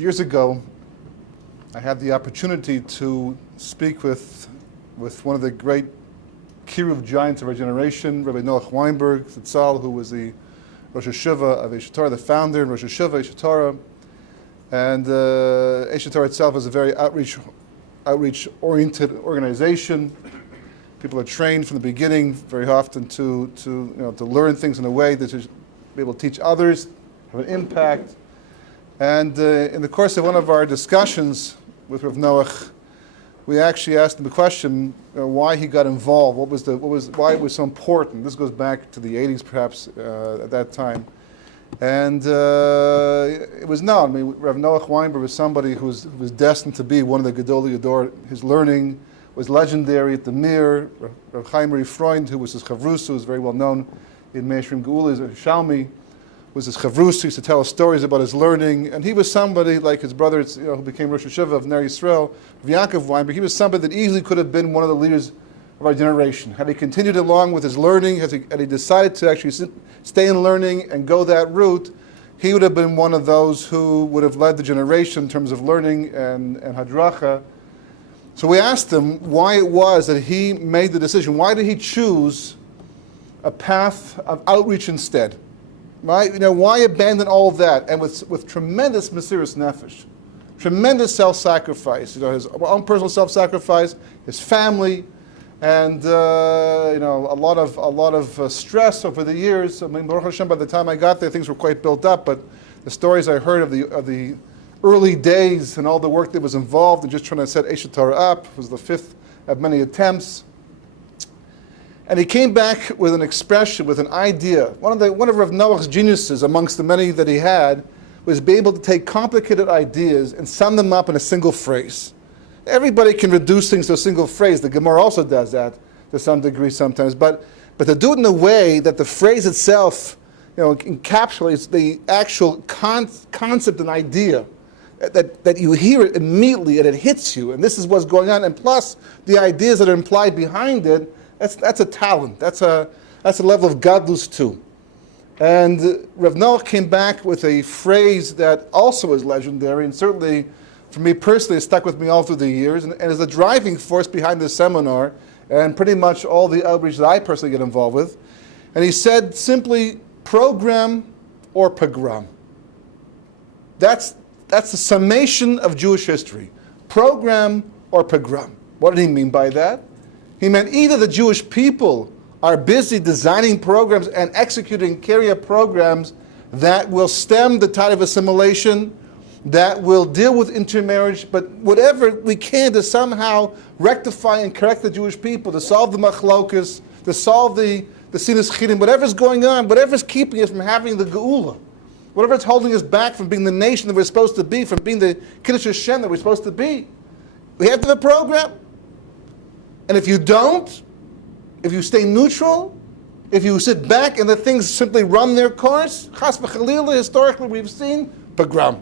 Years ago, I had the opportunity to speak with one of the great Kiruv giants of our generation, Rabbi Noach Weinberg Zitzal, who was the Rosh Hashiva of Eish Torah, the founder and Rosh Hashiva Eish Torah. And Eish Torah itself is a very outreach-oriented organization. People are trained from the beginning very often to learn things in a way that to be able to teach others, have an impact. And in the course of one of our discussions with Rav Noach, we actually asked him the question why he got involved, why it was so important. This goes back to the 80s perhaps at that time. And it was known. I mean, Rav Noach Weinberg was somebody who was destined to be one of the Gedolei Yador. His learning was legendary at the Mir. Rav Chaim Freund, who was his Chavrus, who was very well known in Meishrim Geula, his Shalmi, was his Chavrus. He used to tell us stories about his learning. And he was somebody like his brother, who became Rosh Hashiva of Ner Yisrael, Yaakov Weinberg. He was somebody that easily could have been one of the leaders of our generation. Had he continued along with his learning, had he decided to actually stay in learning and go that route, he would have been one of those who would have led the generation in terms of learning and hadracha. So we asked him why it was that he made the decision. Why did he choose a path of outreach instead? Right? Why abandon all of that? And with tremendous Mesiras Nefesh, tremendous self-sacrifice. His own personal self-sacrifice, his family, and a lot of stress over the years. I mean, Baruch Hashem, by the time I got there, things were quite built up. But the stories I heard of the early days and all the work that was involved in just trying to set Eish Torah up was the fifth of many attempts. And he came back with an expression, with an idea. One of Rav Noach's geniuses, amongst the many that he had, was be able to take complicated ideas and sum them up in a single phrase. Everybody can reduce things to a single phrase. The Gemara also does that to some degree sometimes. But to do it in a way that the phrase itself encapsulates the actual concept and idea, that you hear it immediately and it hits you, and this is what's going on, and plus the ideas that are implied behind it, that's a talent. That's a level of gadlus too. And Rav Noach came back with a phrase that also is legendary, and certainly for me personally it stuck with me all through the years, and is a driving force behind this seminar and pretty much all the outreach that I personally get involved with. And he said simply, program or pogrom. That's the summation of Jewish history. Program or pogrom. What did he mean by that? He meant either the Jewish people are busy designing programs and executing, carrying out programs that will stem the tide of assimilation, that will deal with intermarriage, but whatever we can to somehow rectify and correct the Jewish people, to solve the machlokas, to solve the sinas chidim, whatever's going on, whatever's keeping us from having the geula, whatever's holding us back from being the nation that we're supposed to be, from being the Kiddush Hashem that we're supposed to be. We have to have a program. And if you don't, if you stay neutral, if you sit back and let things simply run their course, chas v'chalila, historically we've seen pogrom.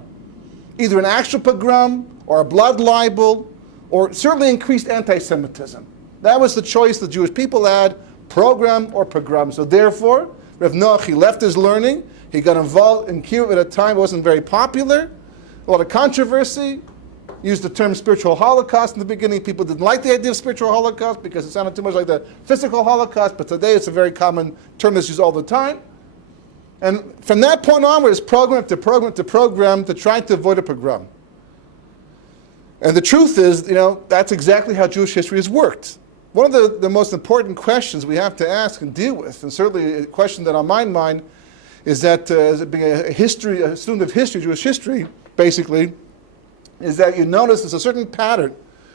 Either an actual pogrom, or a blood libel, or certainly increased anti-Semitism. That was the choice the Jewish people had, program or pogrom. So therefore, Rav Noach, he left his learning, he got involved in Kiruv at a time it wasn't very popular, a lot of controversy, used the term spiritual holocaust in the beginning. People didn't like the idea of spiritual holocaust because it sounded too much like the physical holocaust, but today it's a very common term that's used all the time. And from that point onwards, program to program to program to try to avoid a pogrom. And the truth is, that's exactly how Jewish history has worked. One of the most important questions we have to ask and deal with, and certainly a question that on my mind, is that as being a student of history, Jewish history, basically, is that you notice there's a certain pattern.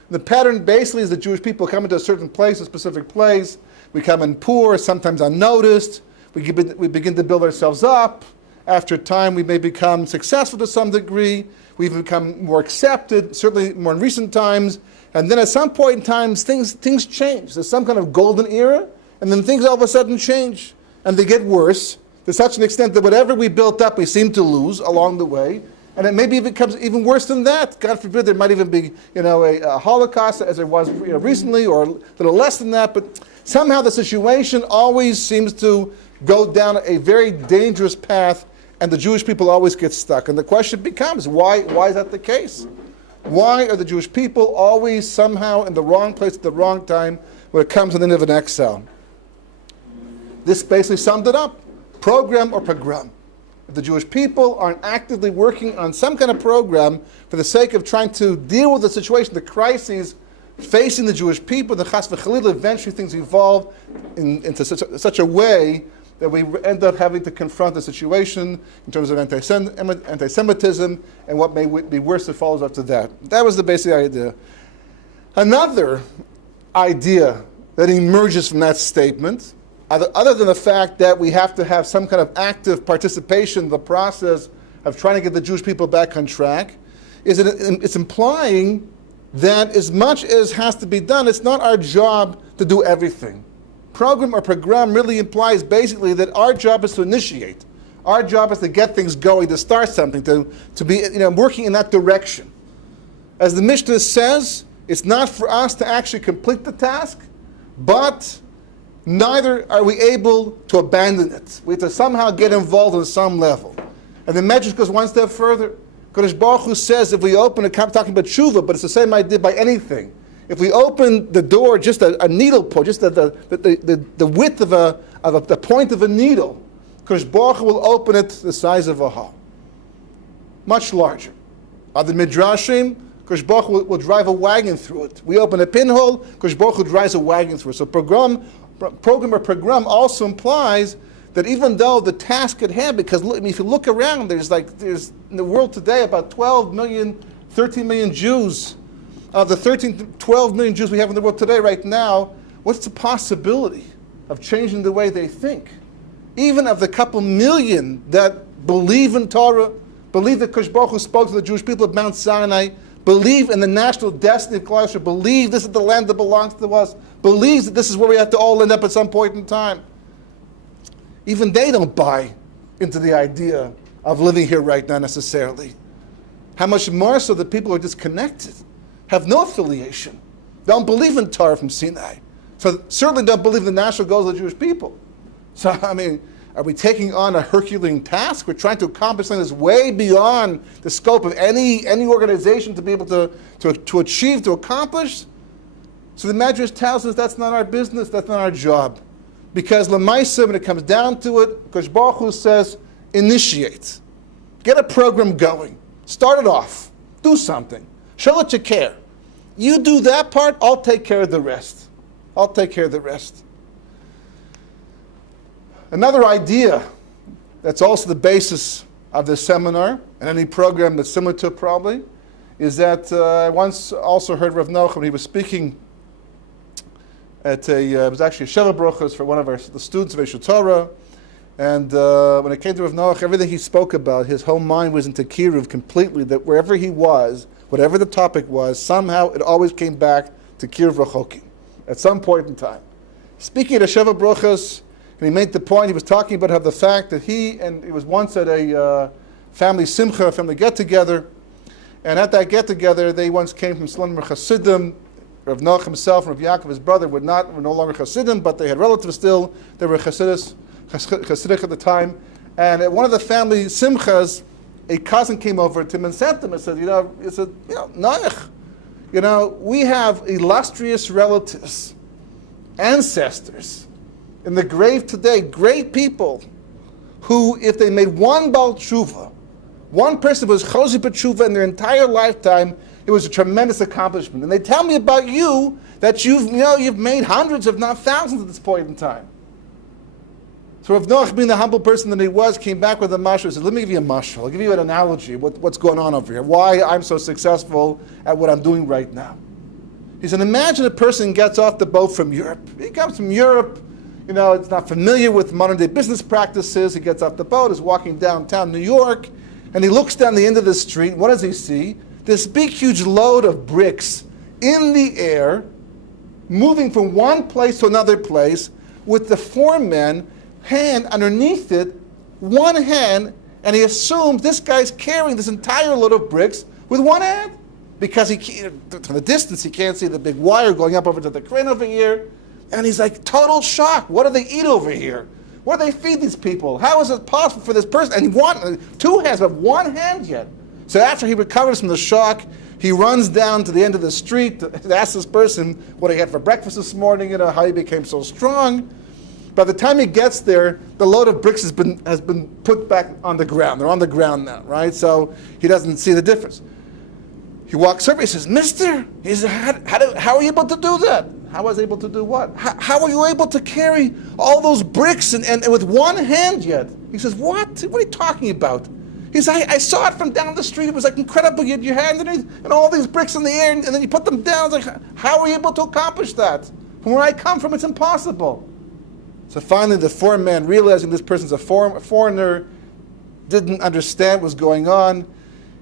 The pattern basically is that Jewish people come into a certain place, a specific place. We come in poor, sometimes unnoticed. We begin to build ourselves up. After time, we may become successful to some degree. We become more accepted, certainly more in recent times. And then at some point in time, things change. There's some kind of golden era, and then things all of a sudden change. And they get worse to such an extent that whatever we built up, we seem to lose along the way. And it maybe becomes even worse than that. God forbid, there might even be, a Holocaust as there was recently, or a little less than that. But somehow the situation always seems to go down a very dangerous path and the Jewish people always get stuck. And the question becomes, why is that the case? Why are the Jewish people always somehow in the wrong place at the wrong time when it comes to the Nineveh exile? This basically summed it up. Program or pogrom. If the Jewish people aren't actively working on some kind of program for the sake of trying to deal with the situation, the crises facing the Jewish people, the chas v'chalila, eventually things evolve into such a way that we end up having to confront the situation in terms of anti-Semitism and what may be worse that follows up to that. That was the basic idea. Another idea that emerges from that statement, other than the fact that we have to have some kind of active participation in the process of trying to get the Jewish people back on track, is that it's implying that as much as has to be done, it's not our job to do everything. Program or pogrom really implies basically that our job is to initiate. Our job is to get things going, to start something, to be working in that direction. As the Mishnah says, it's not for us to actually complete the task, but neither are we able to abandon it. We have to somehow get involved on some level. And the Medrash goes one step further. Kodesh Baruch Hu says if we open, I'm talking about tshuva, but it's the same idea by anything. If we open the door just a needle point, just the width of the point of a needle, Kodesh Baruch Hu will open it the size of a hole. Much larger. Other midrashim, Kodesh Baruch Hu will drive a wagon through it. We open a pinhole, Kodesh Baruch Hu drives a wagon through it. So program or pogrom also implies that even though the task at hand, because if you look around, there's in the world today about 12 million, 13 million Jews. Of the 13 to 12 million Jews we have in the world today right now, what's the possibility of changing the way they think? Even of the couple million that believe in Torah, believe that Kodesh Baruch Hu spoke to the Jewish people at Mount Sinai, believe in the national destiny of Klal Yisrael, believe this is the land that belongs to us, believes that this is where we have to all end up at some point in time. Even they don't buy into the idea of living here right now necessarily. How much more so that people are disconnected, have no affiliation, don't believe in Torah from Sinai. So certainly don't believe in the national goals of the Jewish people. So, are we taking on a Herculean task? We're trying to accomplish something that's way beyond the scope of any organization to be able to achieve, to accomplish. So the Medrash tells us that's not our business, that's not our job. Because L'maisa, when it comes down to it, Kodesh Baruch Hu says, initiate. Get a program going. Start it off. Do something. Show that you care. You do that part, I'll take care of the rest. I'll take care of the rest. Another idea that's also the basis of this seminar, and any program that's similar to it probably, is that I once also heard Rav Nochum, he was speaking at it was actually a Sheva Brochos for one of the students of Eish Torah, and when it came to Rav Noach, everything he spoke about, his whole mind was into Kiruv completely, that wherever he was, whatever the topic was, somehow it always came back to Kiruv Rechokim at some point in time. Speaking at a Sheva Brochos, and he made the point, he was talking about how the fact that he was once at a family simcha, family get-together, and at that get-together, they once came from Slonimer Hasidim. Rav Noach himself and Rav Yaakov, his brother, were no longer Hasidim, but they had relatives still. They were Hasidic at the time. And at one of the family simchas, a cousin came over to him and said to him, Noach, we have illustrious relatives, ancestors in the grave today, great people, who, if they made one Baal Tshuva, one person was Chosi B'Tshuva in their entire lifetime, it was a tremendous accomplishment. And they tell me about you that you've made hundreds, if not thousands, at this point in time. So Rav Noach, being the humble person that he was, came back with a mashal. He said, let me give you a mashal. I'll give you an analogy of what's going on over here, why I'm so successful at what I'm doing right now. He said, imagine a person gets off the boat from Europe. He comes from Europe, it's not familiar with modern day business practices. He gets off the boat, is walking downtown New York, and he looks down the end of the street. What does he see? This big, huge load of bricks in the air, moving from one place to another place, with the foreman hand underneath it, one hand, and he assumes this guy's carrying this entire load of bricks with one hand. Because from the distance, he can't see the big wire going up over to the crane over here. And he's like, total shock. What do they eat over here? What do they feed these people? How is it possible for this person? And two hands, but one hand yet. So after he recovers from the shock, he runs down to the end of the street to ask this person what he had for breakfast this morning, how he became so strong. By the time he gets there, the load of bricks has been put back on the ground. They're on the ground now, right? So he doesn't see the difference. He walks over, he says, "Mister," he says, how are you able to do that? How was I able to do what? How are you able to carry all those bricks and with one hand yet? He says, "What? What are you talking about?" He says, I saw it from down the street. It was like incredible. You had your hand underneath and all these bricks in the air, and then you put them down. It's like, how are you able to accomplish that? From where I come from, it's impossible. So finally, the foreign man, realizing this person's a foreigner, didn't understand what was going on.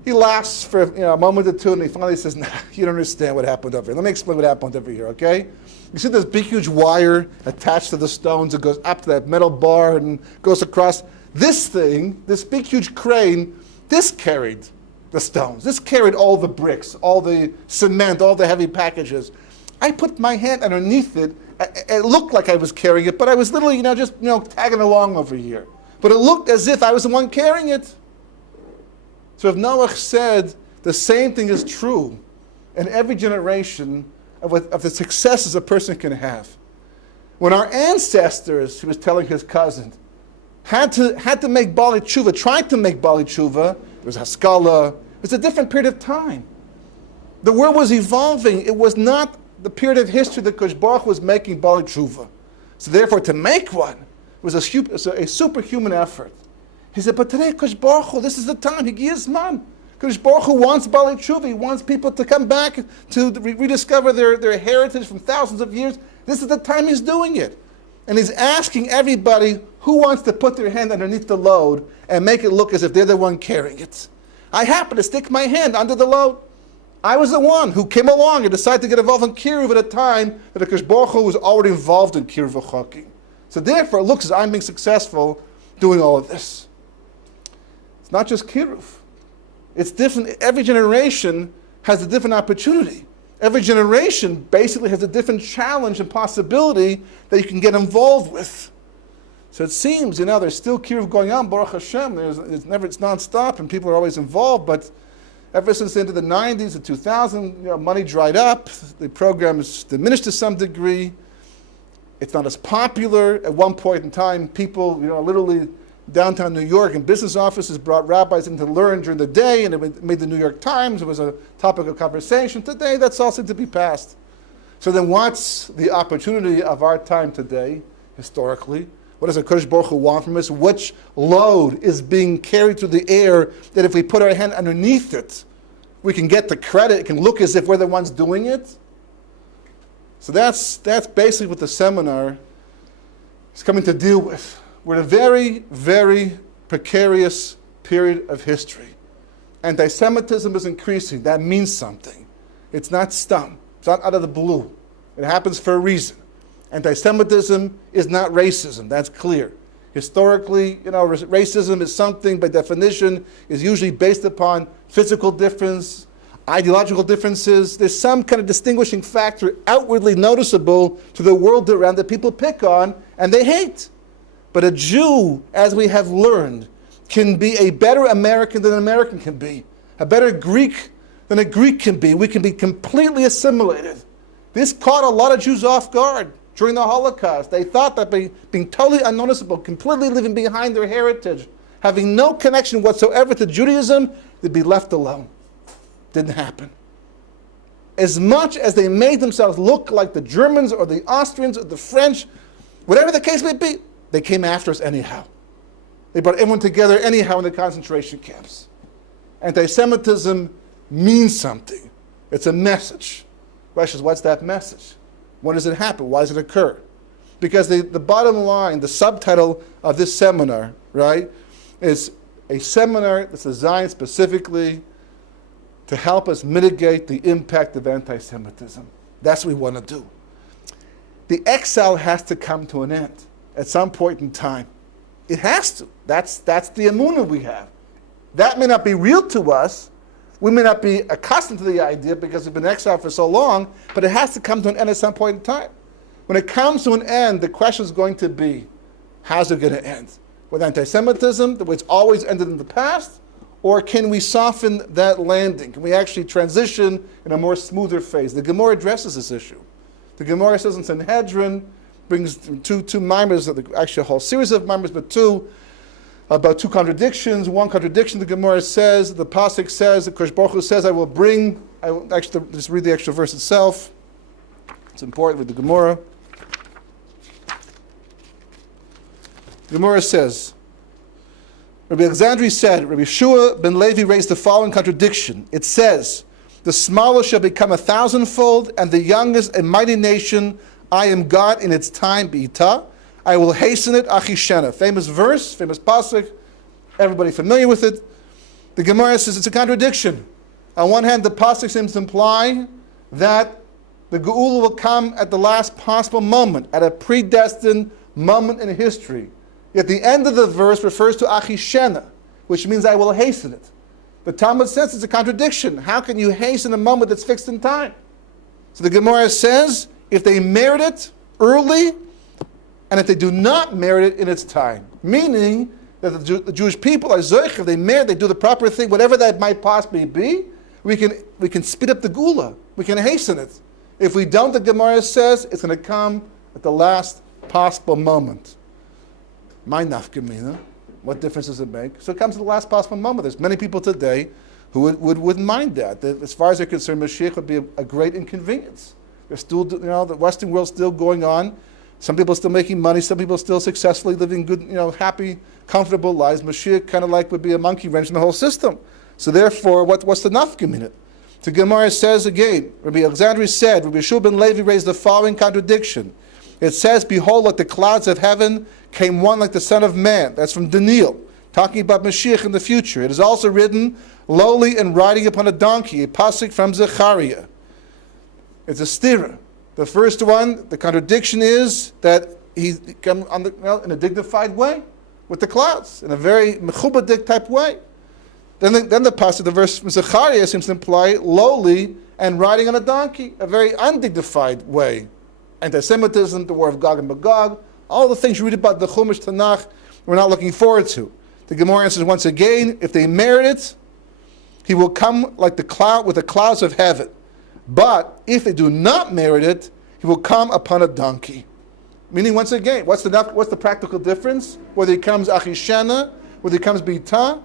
He laughs for a moment or two, and he finally says, "Nah, you don't understand what happened over here. Let me explain what happened over here, okay? You see this big, huge wire attached to the stones. It goes up to that metal bar and goes across. This thing, this big, huge crane, this carried the stones. This carried all the bricks, all the cement, all the heavy packages. I put my hand underneath it. It looked like I was carrying it, but I was literally, just tagging along over here. But it looked as if I was the one carrying it." So if Noah said the same thing is true in every generation of the successes a person can have. When our ancestors, he was telling his cousin, had to make Bali Tshuva, tried to make Bali Tshuva, it was Haskalah, it was a different period of time. The world was evolving. It was not the period of history that Kosh Baruch was making Bali Tshuva. So therefore, to make one was a superhuman effort. He said, but today, Kosh Baruch Hu, this is the time. He gives man. Kosh Baruch Hu wants Bali Tshuva. He wants people to come back to rediscover their heritage from thousands of years. This is the time he's doing it. And he's asking everybody who wants to put their hand underneath the load and make it look as if they're the one carrying it. I happened to stick my hand under the load. I was the one who came along and decided to get involved in Kiruv at a time that Kosh Baruch Hu was already involved in Kiruv v'chakim. So therefore, it looks as I'm being successful doing all of this. It's not just Kiruv. It's different. Every generation has a different opportunity. Every generation basically has a different challenge and possibility that you can get involved with. So it seems, there's still Kiruv going on, Baruch Hashem. It's nonstop and people are always involved, but ever since the end of the 90s, the 2000s, money dried up. The program is diminished to some degree. It's not as popular. At one point in time, people, literally downtown New York and business offices brought rabbis in to learn during the day, and it made the New York Times. It was a topic of conversation. Today, that's all seemed to be past. So then what's the opportunity of our time today, historically? What does HaKadosh Baruch Hu want from us? Which load is being carried through the air that if we put our hand underneath it, we can get the credit, it can look as if we're the ones doing it? So that's basically what the seminar is coming to deal with. We're in a very, very precarious period of history. Anti-Semitism is increasing. That means something. It's not stum. It's not out of the blue. It happens for a reason. Anti-Semitism is not racism. That's clear. Historically, racism is something, by definition, is usually based upon physical difference, ideological differences. There's some kind of distinguishing factor outwardly noticeable to the world around that people pick on and they hate. But a Jew, as we have learned, can be a better American than an American can be, a better Greek than a Greek can be. We can be completely assimilated. This caught a lot of Jews off guard during the Holocaust. They thought that by being totally unnoticeable, completely living behind their heritage, having no connection whatsoever to Judaism, they'd be left alone. Didn't happen. As much as they made themselves look like the Germans or the Austrians or the French, whatever the case may be, they came after us anyhow. They brought everyone together anyhow in the concentration camps. Anti-Semitism means something. It's a message. The question is, what's that message? When does it happen? Why does it occur? Because the bottom line, the subtitle of this seminar, right, is a seminar that's designed specifically to help us mitigate the impact of anti-Semitism. That's what we want to do. The exile has to come to an end at some point in time. It has to. That's the emunah we have. That may not be real to us. We may not be accustomed to the idea because we've been exiled for so long, but it has to come to an end at some point in time. When it comes to an end, the question is going to be, How's it going to end? With anti-Semitism, the way it's always ended in the past? Or can we soften that landing? Can we actually transition in a more smoother phase? The Gemara addresses this issue. The Gemara says in Sanhedrin, brings two mimers, actually a whole series of mimers, but about two contradictions. One contradiction, the Gemara says, the Pasuk says, the Kosh Baruch Hu says, I will actually just read the extra verse itself. It's important with the Gemara. The Gemara says, Rabbi Alexandri said, Rabbi Shua ben Levi raised the following contradiction. It says, the smallest shall become 1,000-fold, and the youngest a mighty nation. I am God in its time, B'ita. I will hasten it, Achishena. Famous verse, famous pasuk, everybody familiar with it. The Gemara says it's a contradiction. On one hand, the pasuk seems to imply that the Geula will come at the last possible moment, at a predestined moment in history. Yet the end of the verse refers to Achishena, which means I will hasten it. The Talmud says it's a contradiction. How can you hasten a moment that's fixed in time? So the Gemara says, if they merit it early, and if they do not merit it in its time, meaning that the Jewish people are zoich, if they merit, they do the proper thing, whatever that might possibly be, we can speed up the Geula. We can hasten it. If we don't, the Gemara says it's going to come at the last possible moment. My nafkamina, what difference does it make? So it comes at the last possible moment. There's many people today who wouldn't mind that. As far as they're concerned, Mashiach would be a great inconvenience. There's still, the Western world's still going on. Some people are still making money. Some people are still successfully living good, happy, comfortable lives. Mashiach kind of like would be a monkey wrench in the whole system. So therefore, what's the nafkim in it? The Gemara says again, Rabbi Alexandri said, Rabbi Shua ben Levi raised the following contradiction. It says, behold, like the clouds of heaven came one like the Son of Man. That's from Daniel, talking about Mashiach in the future. It is also written, lowly and riding upon a donkey, a pasuk from Zechariah. It's a stira. The first one, the contradiction is that he comes in a dignified way with the clouds, in a very mechubadik type way. Then the pasuk, the verse from Zechariah seems to imply lowly and riding on a donkey, a very undignified way. Anti-Semitism, the war of Gog and Magog, all the things you read about the Chumash Tanakh, we're not looking forward to. The Gemara answers once again, if they merit it, he will come like the cloud with the clouds of heaven. But if they do not merit it, he will come upon a donkey. Meaning, once again, what's the practical difference? Whether he comes Achishena, whether he comes B'ita,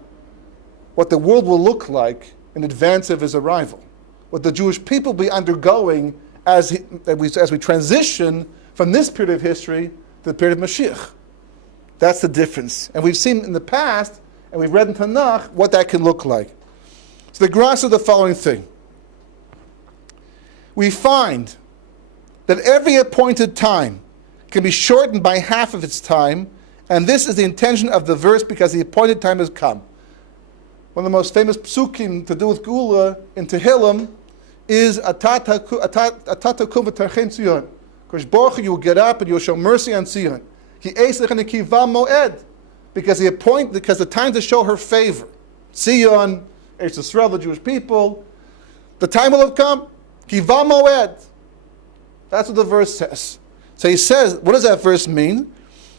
what the world will look like in advance of his arrival. What the Jewish people will be undergoing as we transition from this period of history to the period of Mashiach. That's the difference. And we've seen in the past, and we've read in Tanakh, what that can look like. So the Gra says the following thing. We find that every appointed time can be shortened by half of its time, and this is the intention of the verse because the appointed time has come. One of the most famous psukim to do with Geula in Tehillim is Atatakum v'tarchem Tzion. Kosh Baruch Hu, you will get up and you will show mercy on Tzion. Ki eisach and kiva moed, because the time to show her favor. Tzion, Eretz Yisrael, the Jewish people, the time will have come. Kiva moed. That's what the verse says. So he says, what does that verse mean?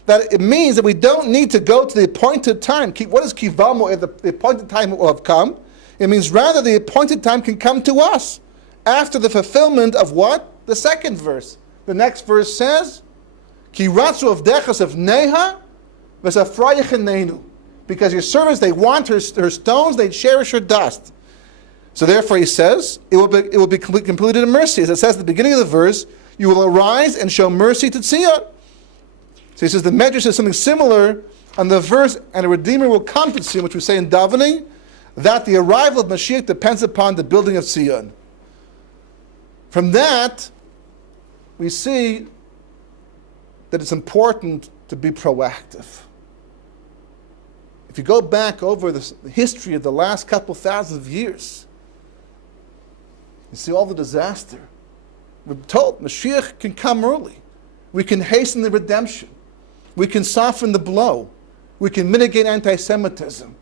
That it means that we don't need to go to the appointed time. What is kiva moed? The appointed time will have come. It means rather the appointed time can come to us after the fulfillment of what? The second verse. The next verse says, Ki ratzu avdechas of neha v'safrayichenenu. Because your servants, they want her stones, they cherish her dust. So therefore he says, it will be completed in mercy. As it says at the beginning of the verse, you will arise and show mercy to Tzion. So he says the Medrash says something similar on the verse, and a Redeemer will come to Tzion, which we say in davening, that the arrival of Mashiach depends upon the building of Tzion. From that, we see that it's important to be proactive. If you go back over the history of the last couple thousands of years, you see all the disaster. We're told Mashiach can come early. We can hasten the redemption. We can soften the blow. We can mitigate anti-Semitism.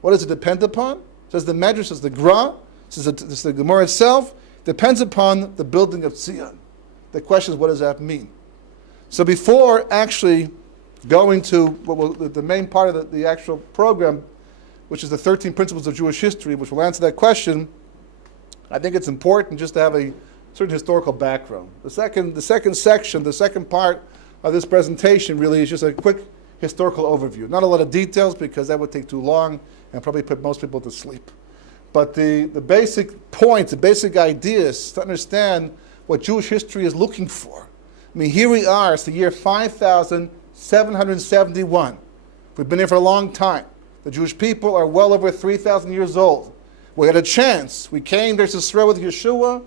What does it depend upon? Says the Medrash, says the Gra, says the Gemara itself, depends upon the building of Tzion. The question is, what does that mean? So before actually going to the main part of the actual program, which is the 13 Principles of Jewish History, which will answer that question, I think it's important just to have a certain historical background. The second section, the second part of this presentation really is just a quick historical overview. Not a lot of details because that would take too long and probably put most people to sleep. But the basic points, the basic ideas to understand what Jewish history is looking for. I mean, here we are, it's the year 5,771. We've been here for a long time. The Jewish people are well over 3,000 years old. We had a chance. We came to Israel with Yeshua.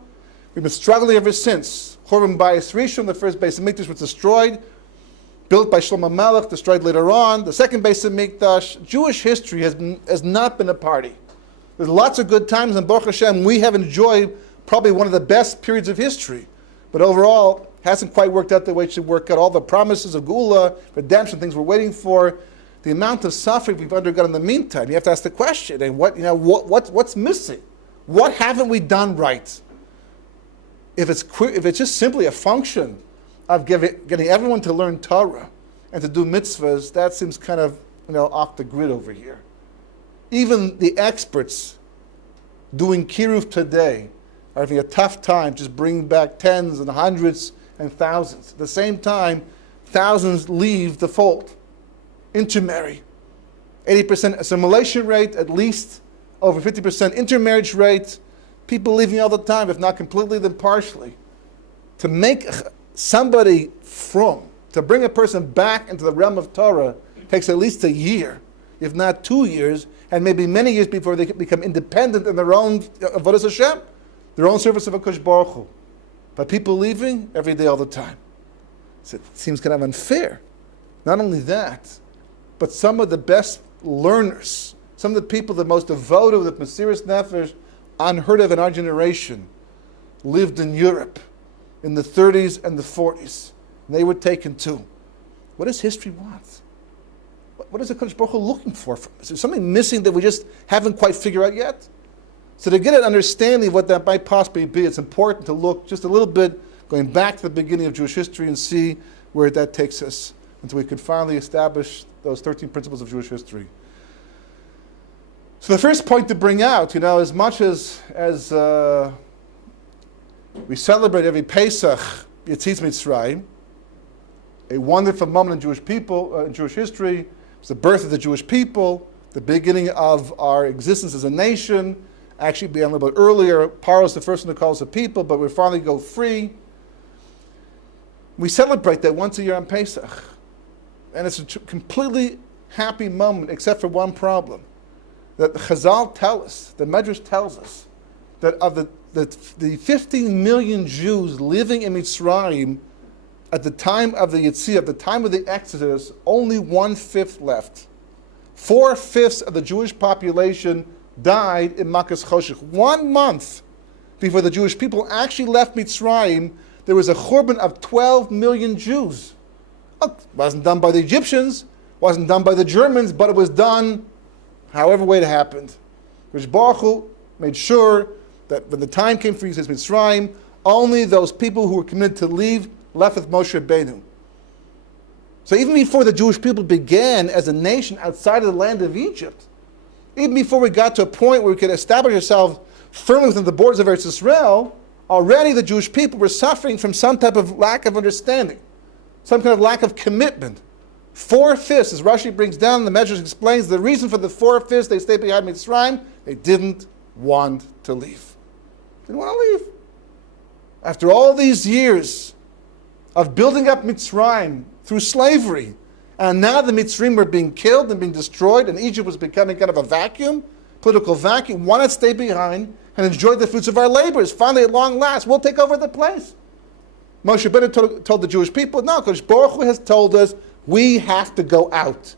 We've been struggling ever since. Churban Bayis Rishon, the first Beis Hamikdash, was destroyed, built by Shlomo Melech, destroyed later on. The second Beis Hamikdash. Jewish history has not been a party. There's lots of good times, and Baruch Hashem, we have enjoyed probably one of the best periods of history. But overall, hasn't quite worked out the way it should work out. All the promises of Geola, redemption, things we're waiting for, the amount of suffering we've undergone in the meantime. You have to ask the question, and what's missing? What haven't we done right? If it's just simply a function of getting everyone to learn Torah and to do mitzvahs, that seems kind of off the grid over here. Even the experts doing kiruv today are having a tough time just bringing back tens and hundreds and thousands. At the same time, thousands leave the fold, intermarry. 80% assimilation rate, at least over 50% intermarriage rate. People leaving all the time, if not completely, then partially. To make somebody to bring a person back into the realm of Torah takes at least a year, if not 2 years, and maybe many years before they become independent in their own avodas Hashem, their own service of HaKadosh Baruch Hu. But people leaving every day, all the time. So it seems kind of unfair. Not only that, but some of the best learners, some of the people the most devoted with Mesiras Nefesh, unheard of in our generation, lived in Europe in the 30s and the 40s. And they were taken too. What does history want? What is the HaKadosh Baruch Hu looking for from us? Is there something missing that we just haven't quite figured out yet? So to get an understanding of what that might possibly be, it's important to look just a little bit, going back to the beginning of Jewish history and see where that takes us until we can finally establish those 13 principles of Jewish history. So the first point to bring out, as much as we celebrate every Pesach, Yetzias Mitzrayim, a wonderful moment in Jewish people, in Jewish history. It's the birth of the Jewish people, the beginning of our existence as a nation. Actually, began a little bit earlier. Paro is the first one to call us a people, but we finally go free. We celebrate that once a year on Pesach. And it's a completely happy moment, except for one problem. That the Chazal tell us, the Medrash tells us, that of the 15 million Jews living in Mitzrayim at the time of the Yetziah, at the time of the Exodus, only 1/5 left. 4/5 of the Jewish population died in Makas Choshech. 1 month before the Jewish people actually left Mitzrayim, there was a churban of 12 million Jews. It wasn't done by the Egyptians, wasn't done by the Germans, but it was done however way it happened. Which Baruch Hu made sure that when the time came for Yetzias Mitzrayim, only those people who were committed to leave left with Moshe Rabbeinu. So even before the Jewish people began as a nation outside of the land of Egypt, even before we got to a point where we could establish ourselves firmly within the borders of Eretz Israel, already the Jewish people were suffering from some type of lack of understanding, some kind of lack of commitment. 4/5, as Rashi brings down, the Medrash explains the reason for the 4/5 they stayed behind Mitzrayim, they didn't want to leave. Didn't want to leave. After all these years of building up Mitzrayim through slavery, and now the Mitzrayim were being killed and being destroyed, and Egypt was becoming kind of a vacuum, political vacuum, wanted to stay behind and enjoy the fruits of our labors. Finally, at long last, we'll take over the place. Moshe Rabbeinu told the Jewish people, no, because Baruch Hu has told us we have to go out.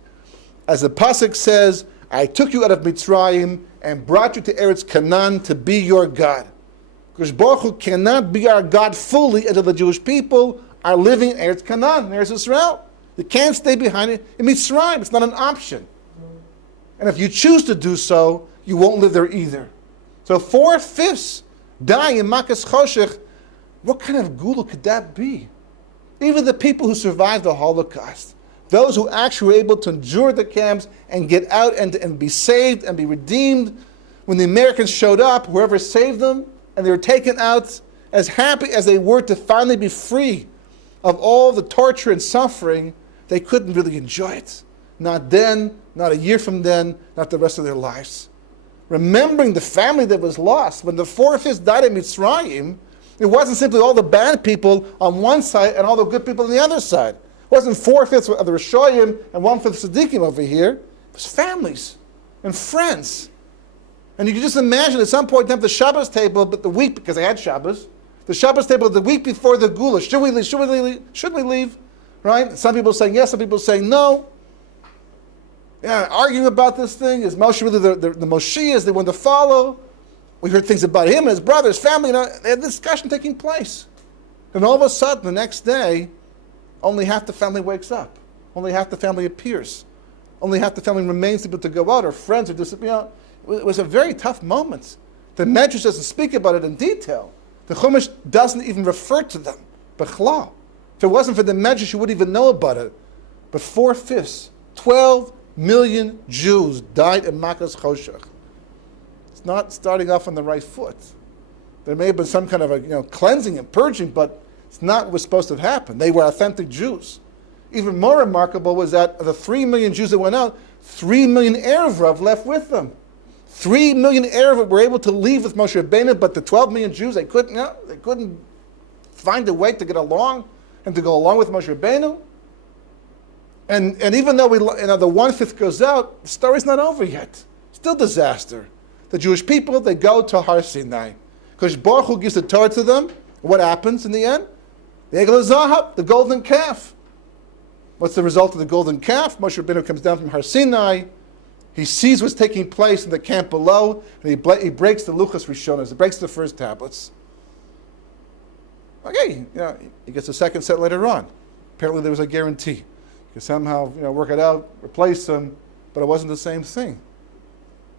As the Pasuk says, I took you out of Mitzrayim and brought you to Eretz Canaan to be your God. Because Baruch Hu cannot be our God fully until the Jewish people are living in Eretz Canaan, in Eretz Israel. You can't stay behind it in Mitzrayim. It's not an option. And if you choose to do so, you won't live there either. So 4/5 die in Makas Choshech. What kind of Geula could that be? Even the people who survived the Holocaust, those who actually were able to endure the camps and get out and be saved and be redeemed, when the Americans showed up, whoever saved them, and they were taken out, as happy as they were to finally be free of all the torture and suffering, they couldn't really enjoy it. Not then, not a year from then, not the rest of their lives. Remembering the family that was lost, when the four-fifths died in Mitzrayim, it wasn't simply all the bad people on one side and all the good people on the other side. It wasn't four-fifths of the Rishoyim and one-fifth Tzaddikim over here. It was families and friends. And you can just imagine at some point in time the Shabbos table, but the week, because they had Shabbos, the Shabbos table the week before the Geola. Should we leave? Should we leave? Right? Some people saying yes, some people saying no. Yeah, arguing about this thing. Is Moshe really the Moshe? Is the one to follow? We heard things about him and his brother, his family. They had a discussion taking place. And all of a sudden, the next day, only half the family wakes up. Only half the family appears. Only half the family remains able to go out, or friends, or disappear. It was a very tough moment. The Medrash doesn't speak about it in detail. The Chumash doesn't even refer to them. B'chlal. If it wasn't for the Medrash, you wouldn't even know about it. But 4/5, 12 million Jews died in Makas Choshech. It's not starting off on the right foot. There may have been some kind of a cleansing and purging, but it's not what was supposed to have happened. They were authentic Jews. Even more remarkable was that of the 3 million Jews that went out, 3 million Erev Rav left with them. 3 million Erev were able to leave with Moshe Rabbeinu, but the 12 million Jews, they couldn't find a way to get along and to go along with Moshe Rabbeinu. And even though the 1/5 goes out, the story's not over yet. Still disaster. The Jewish people, they go to Har Sinai. Because Baruch Hu gives the Torah to them. What happens in the end? The Egel Zahab, the golden calf. What's the result of the golden calf? Moshe Rabbeinu comes down from Har Sinai. He sees what's taking place in the camp below, and he breaks the Luchas Rishonas. He breaks the first tablets. Okay, he gets a second set later on. Apparently there was a guarantee. You could somehow work it out, replace them, but it wasn't the same thing.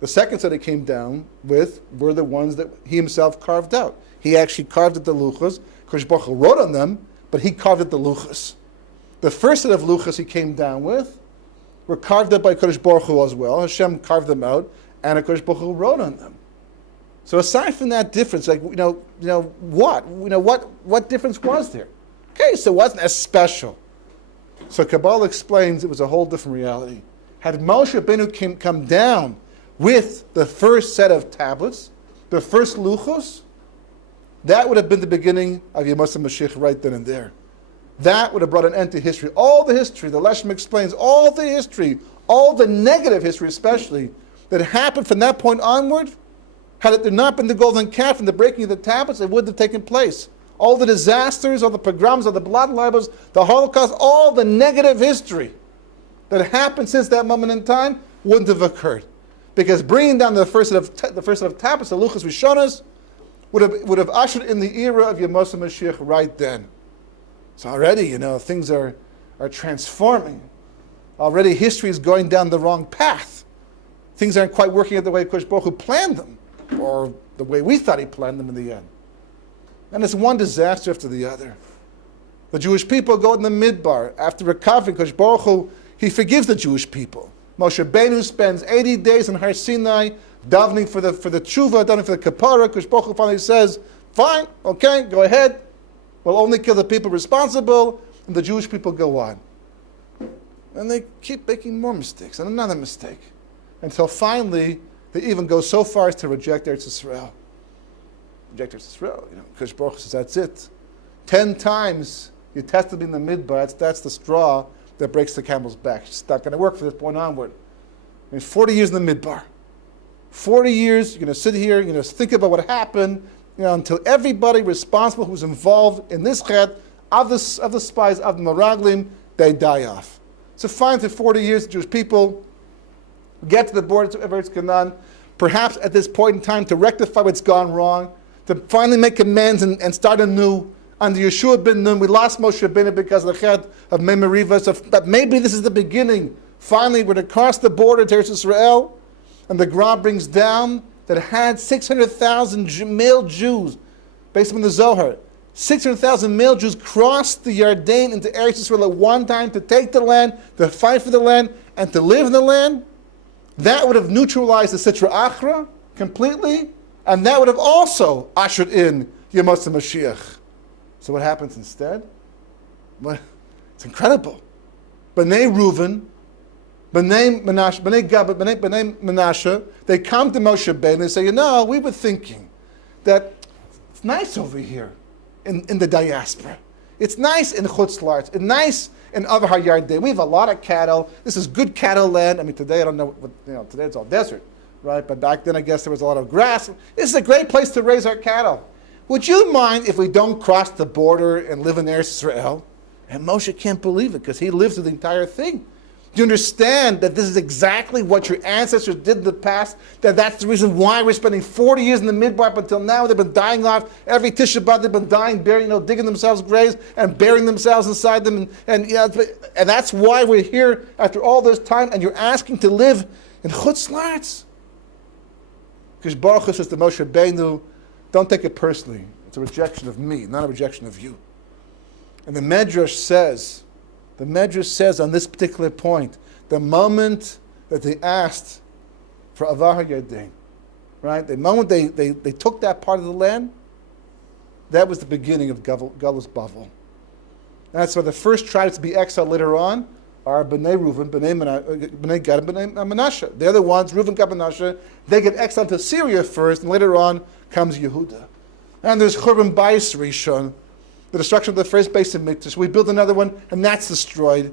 The second set he came down with were the ones that he himself carved out. He actually carved at the Luchas. Kodesh Baruch Hu wrote on them, but he carved at the Luchas. The first set of Luchas he came down with were carved up by Kodesh Baruch Hu as well. Hashem carved them out, and Kodesh Baruch Hu wrote on them. So aside from that difference, what difference was there? Okay, so it wasn't as special. So Kabbalah explains it was a whole different reality. Had Moshe Rabbeinu come down with the first set of tablets, the first luchos, that would have been the beginning of Yemos HaMashiach right then and there. That would have brought an end to history. All the history, the Leshem explains, all the history, all the negative history especially, that happened from that point onward, had it not been the golden calf and the breaking of the tablets, it wouldn't have taken place. All the disasters, all the pogroms, all the blood libels, the Holocaust, all the negative history that happened since that moment in time wouldn't have occurred. Because bringing down the first set of tablets, the Luchas Rishonas, would have ushered in the era of Yemos HaMashiach right then. So already, things are transforming. Already history is going down the wrong path. Things aren't quite working out the way Kodesh Baruch Hu planned them, or the way we thought he planned them in the end. And it's one disaster after the other. The Jewish people go in the Midbar. After recovering, Kodesh Baruch Hu, he forgives the Jewish people. Moshe Rabbeinu spends 80 days in Har Sinai, davening for the tshuva, davening for the kapara. Kodesh Baruch Hu finally says, fine, okay, go ahead. We'll only kill the people responsible, and the Jewish people go on. And they keep making more mistakes, and another mistake. Until finally, they even go so far as to reject Eretz Yisrael. Reject Eretz Yisrael. Kodesh Baruch Hu says, that's it. 10 times you tested me in the midbar, that's the straw that breaks the camel's back. It's not going to work from this point onward. 40 years in the midbar. 40 years, you're going to sit here, you're going to think about what happened, until everybody responsible who's involved in this chet, of the spies, of the Meraglim, they die off. So fine, for 40 years, the Jewish people get to the borders of Eretz Canaan, perhaps at this point in time to rectify what's gone wrong, to finally make amends and start anew. Under Yeshua ben Nun, we lost Moshe Rabbeinu because of the chet of Mei Meriva, so but maybe this is the beginning. Finally, we're going to cross the border to Eretz Yisrael, and the Gra brings down that had 600,000 male Jews, based on the Zohar, 600,000 male Jews crossed the Yarden into Eretz Yisrael at one time to take the land, to fight for the land, and to live in the land. That would have neutralized the Sitra Achra completely, and that would have also ushered in Yemos HaMashiach. So what happens instead? Well, it's incredible. B'nai Reuven, B'nai Menashe, B'nai Gad, B'nai Menashe, they come to Moshe Rabbeinu and they say, we were thinking that it's nice over here in the diaspora. It's nice in Chutz La'aretz. It's nice in Avar HaYarden. We have a lot of cattle. This is good cattle land. I mean, today I don't know, today it's all desert, right? But back then I guess there was a lot of grass. This is a great place to raise our cattle. Would you mind if we don't cross the border and live in Eretz Yisrael? And Moshe can't believe it because he lives through the entire thing. Do you understand that this is exactly what your ancestors did in the past? That's the reason why we're spending 40 years in the Midbar up until now. They've been dying off every Tisha B'Av. They've been dying, burying, digging themselves graves and burying themselves inside them. And that's why we're here after all this time. And you're asking to live in Chutz La'aretz. Because Baruch Hu says to Moshe Rabbeinu, don't take it personally. It's a rejection of me, not a rejection of you. And the Medrash says on this particular point, the moment that they asked for Avar HaYarden, right? The moment they took that part of the land, that was the beginning of Galus Bavel. That's why the first tribes to be exiled later on are B'nai Reuven, B'nai Gad, and B'nai Menashe. They're the ones, Reuven, Gad, Menashe, they get exiled to Syria first, and later on comes Yehuda. And there's Churban Bayis Rishon, the destruction of the first base of Mikdash. We build another one, and that's destroyed.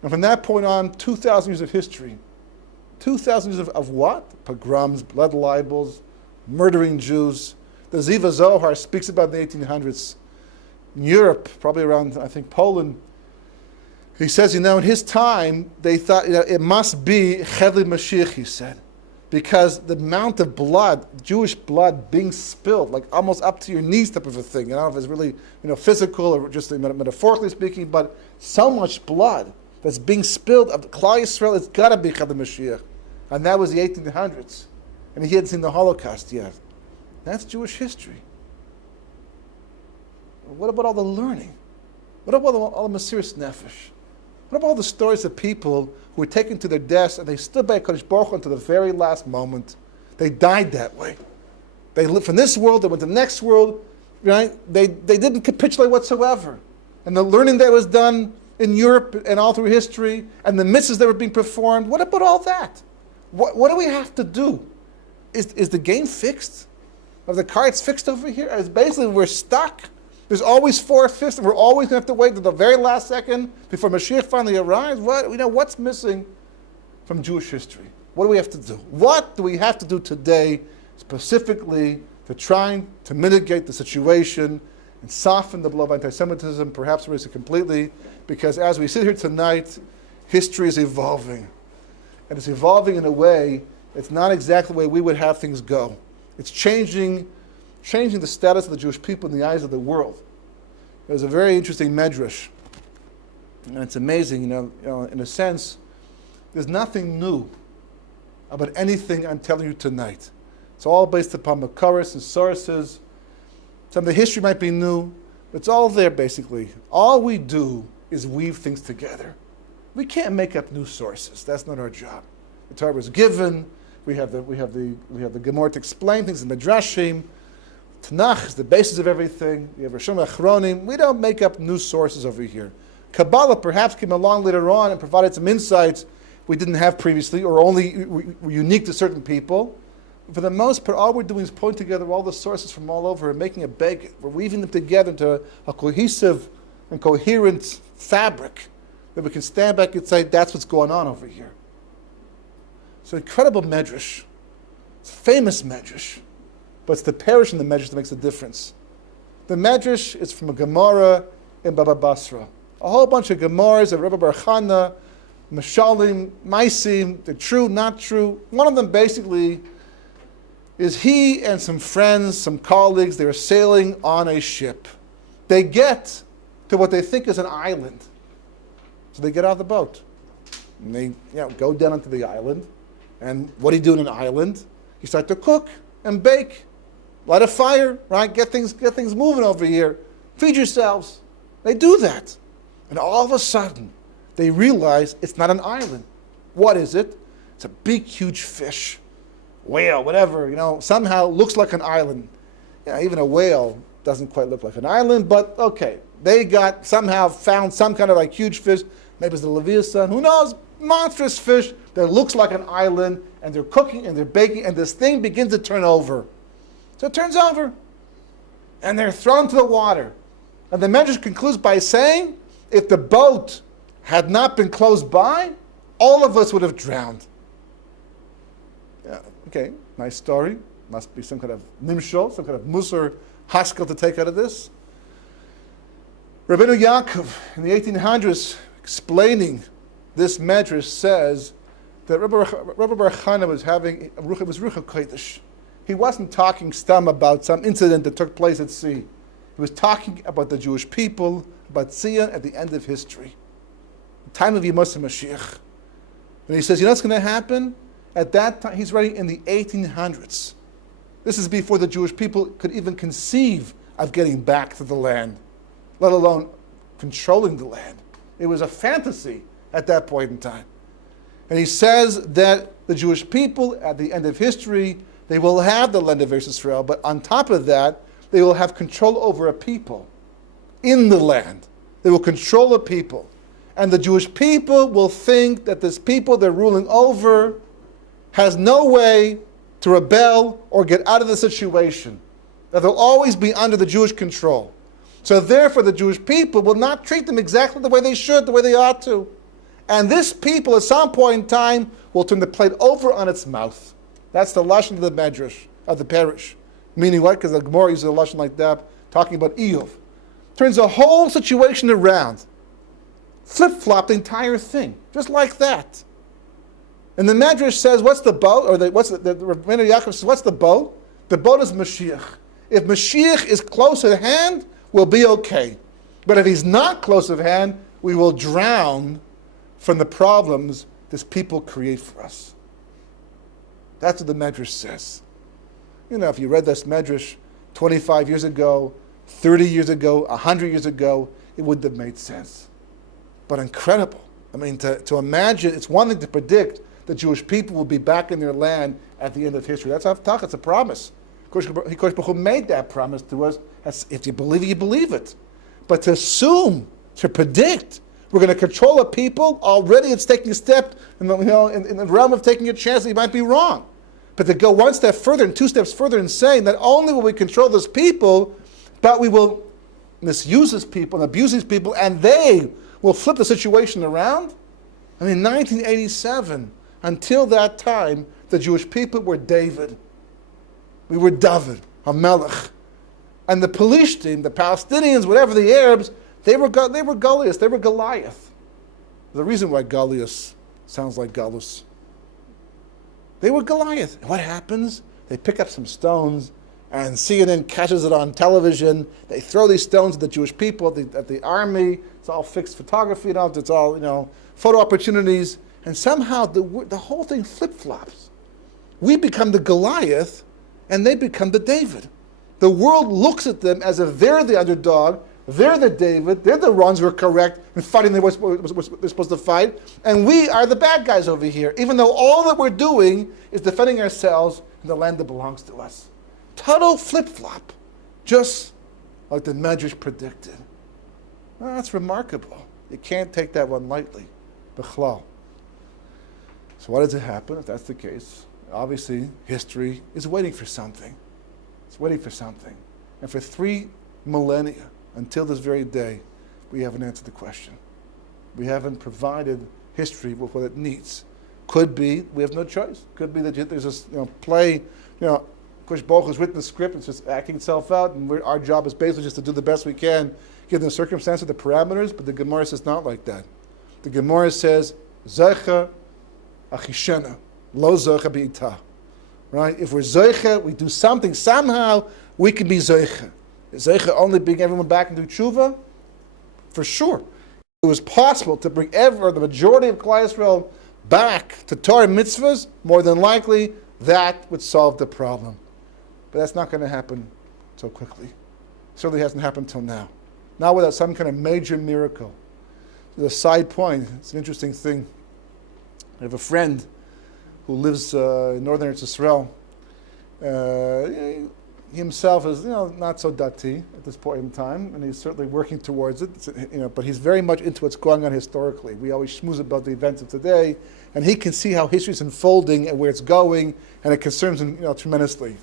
And from that point on, 2,000 years of history. 2,000 years of what? Pogroms, blood libels, murdering Jews. The Ziva Zohar speaks about the 1800s. In Europe, probably around, I think, Poland, he says, in his time, they thought, it must be Chevli Mashiach, he said. Because the amount of blood, Jewish blood being spilled, like almost up to your knees type of a thing. I don't know if it's really physical or just metaphorically speaking, but so much blood that's being spilled of Klal Yisrael, it's got to be Chad Mashiach. And that was the 1800s. And he hadn't seen the Holocaust yet. That's Jewish history. What about all the learning? What about all the Mesiras Nefesh? What about all the stories of people who were taken to their deaths and they stood by Kadosh Baruch Hu until the very last moment? They died that way. They lived from this world, they went to the next world, right? They didn't capitulate whatsoever. And the learning that was done in Europe and all through history, and the misses that were being performed, what about all that? What do we have to do? Is the game fixed? Are the cards fixed over here? It's basically we're stuck. There's always 4/5, and we're always going to have to wait to the very last second before Mashiach finally arrives. What's missing from Jewish history? What do we have to do? What do we have to do today specifically to try to mitigate the situation and soften the blow of anti-Semitism, perhaps erase it completely? Because as we sit here tonight, history is evolving. And it's evolving in a way that's not exactly the way we would have things go. It's changing the status of the Jewish people in the eyes of the world. There's a very interesting medrash, and it's amazing, in a sense, there's nothing new about anything I'm telling you tonight. It's all based upon Makaris and sources. Some of the history might be new, but it's all there basically. All we do is weave things together. We can't make up new sources. That's not our job. The Torah was given. We have the Gemara to explain things, the Midrashim. Tanakh is the basis of everything. We have Rishon Achronim. We don't make up new sources over here. Kabbalah perhaps came along later on and provided some insights we didn't have previously, or only were unique to certain people. For the most part, all we're doing is putting together all the sources from all over and making a bag. We're weaving them together into a cohesive and coherent fabric that we can stand back and say, that's what's going on over here. It's an incredible medrash. It's a famous medrash. But it's the parish in the medrash that makes a difference. The medrash is from a Gemara in Baba Basra. A whole bunch of Gemaras of Rabbi Bar Chana, Mashalim, Maisim, they're true, not true. One of them basically is he and some friends, some colleagues, they are sailing on a ship. They get to what they think is an island. So they get out of the boat. And they go down onto the island. And what do you do in an island? You start to cook and bake. light a fire, right? Get things moving over here. Feed yourselves. They do that. And all of a sudden, they realize it's not an island. What is it? It's a big, huge fish. Whale, whatever, somehow looks like an island. Even a whale doesn't quite look like an island, but okay. They somehow found some kind of like huge fish. Maybe it's the Leviathan, who knows? Monstrous fish that looks like an island, and they're cooking and they're baking, and this thing begins to turn over. So it turns over, and they're thrown to the water. And the Medrash concludes by saying, if the boat had not been close by, all of us would have drowned. Yeah, okay, nice story. Must be some kind of nimshol, some kind of musar haskell to take out of this. Rabbeinu Yaakov in the 1800s, explaining this Medrash, says that Rabbi Bar Chana was Rucha Kodesh. He wasn't talking stam about some incident that took place at sea. He was talking about the Jewish people, about Zion at the end of history, the time of Yemos HaMashiach. And he says, what's going to happen? At that time, he's writing in the 1800s. This is before the Jewish people could even conceive of getting back to the land, let alone controlling the land. It was a fantasy at that point in time. And he says that the Jewish people, at the end of history, they will have the land of Eretz Yisrael, but on top of that, they will have control over a people in the land. They will control a people. And the Jewish people will think that this people they're ruling over has no way to rebel or get out of the situation. That they'll always be under the Jewish control. So therefore the Jewish people will not treat them exactly the way they should, the way they ought to. And this people at some point in time will turn the plate over on its mouth. That's the lashon of the Medrash, of the parish. Meaning what? Because the Gemara uses a lashon like that, talking about Iyov. Turns the whole situation around. Flip-flop the entire thing, just like that. And the Medrash says, what's the boat? Or the Rabbeinu Yaakov says, what's the boat? The boat is Mashiach. If Mashiach is close at hand, we'll be okay. But if he's not close at hand, we will drown from the problems this people create for us. That's what the Medrash says. If you read this Medrash 25 years ago, 30 years ago, 100 years ago, it wouldn't have made sense. But incredible. To imagine, it's one thing to predict the Jewish people will be back in their land at the end of history. That's Avtach, it's a promise. Kodesh Baruch Hu made that promise to us. If you believe it, you believe it. But to assume, to predict, we're going to control a people, already it's taking a step in the realm of taking a chance that you might be wrong. But to go one step further and two steps further and saying not only will we control this people, but we will misuse these people and abuse these people, and they will flip the situation around. 1987, until that time, the Jewish people were David. We were David, HaMelech. And the Pelishtim, the Palestinians, whatever, the Arabs, they were Goliath, they were Goliath. The reason why Goliath sounds like Galus. They were Goliath. And what happens? They pick up some stones, and CNN catches it on television. They throw these stones at the Jewish people, at the army. It's all fixed photography, it's all, photo opportunities. And somehow the whole thing flip-flops. We become the Goliath, and they become the David. The world looks at them as if they're the underdog, they're the David, they're the ones who are correct in fighting they're supposed to fight, and we are the bad guys over here, even though all that we're doing is defending ourselves in the land that belongs to us. Total flip-flop, just like the Medrash predicted. Well, that's remarkable. You can't take that one lightly. B'chlal. So what does it happen if that's the case? Obviously, history is waiting for something. It's waiting for something. And for 3 millennia, until this very day, we haven't answered the question. We haven't provided history with what it needs. Could be, we have no choice. Could be that there's this play, Kodesh Baruch has written the script, it's just acting itself out, and our job is basically just to do the best we can, given the circumstances, the parameters, but the Gemara says not like that. The Gemara says, Zecha achishena, lo zecha be'ita. Right? If we're zeicha, we do something, somehow we can be zeicha. Is zeicha only bring everyone back into tshuva? For sure. If it was possible to bring the majority of Klal Yisrael back to Torah mitzvahs, more than likely that would solve the problem. But that's not going to happen so quickly. Certainly hasn't happened till now. Not without some kind of major miracle. There's a side point. It's an interesting thing. I have a friend who lives in northern Israel. He himself is, not so dati at this point in time, and he's certainly working towards it. But he's very much into what's going on historically. We always schmooze about the events of today, and he can see how history is unfolding and where it's going, and it concerns him, tremendously.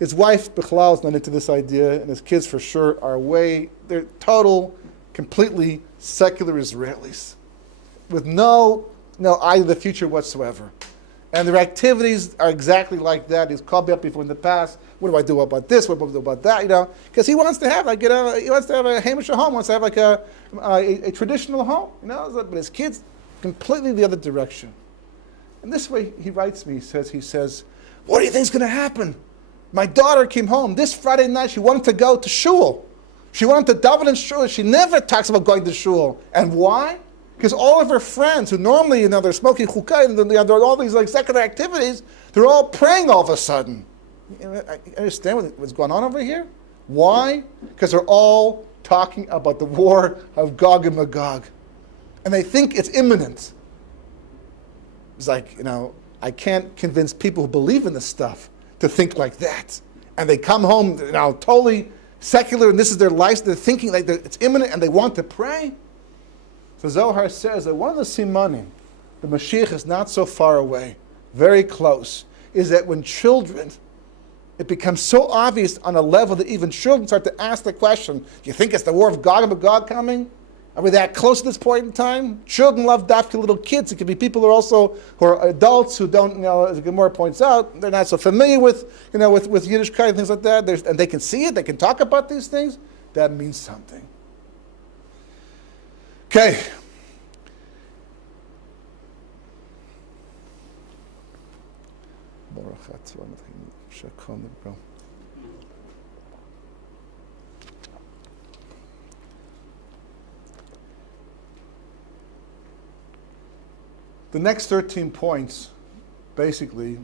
His wife, Bichlal, is not into this idea, and his kids, for sure, they're total, completely secular Israelis, with no eye of the future whatsoever. And their activities are exactly like that. He's called me up before in the past. What do I do about this? What do I do about that? Because he wants to have a Hamish home. Wants to have a traditional home. But his kids completely the other direction. And this way he writes me. He says, what do you think is going to happen? My daughter came home this Friday night. She wanted to go to shul. She wanted to daven in shul. She never talks about going to shul. And why? Because all of her friends who normally, they're smoking hookah and they're all these secular activities, they're all praying all of a sudden. I understand what's going on over here? Why? Because they're all talking about the war of Gog and Magog. And they think it's imminent. It's I can't convince people who believe in this stuff to think like that. And they come home totally secular, and this is their life. They're thinking like it's imminent, and they want to pray. So Zohar says that one of the simanim, the Mashiach is not so far away, very close, is that when children, it becomes so obvious on a level that even children start to ask the question, do you think it's the war of Gog and Magog coming? Are we that close at this point in time? Children love dafka little kids. It could be people who are adults who don't, as the Gemara points out, they're not so familiar with Yiddishkeit and things like that. And they can see it, they can talk about these things. That means something. Okay. The next 13 points, basically,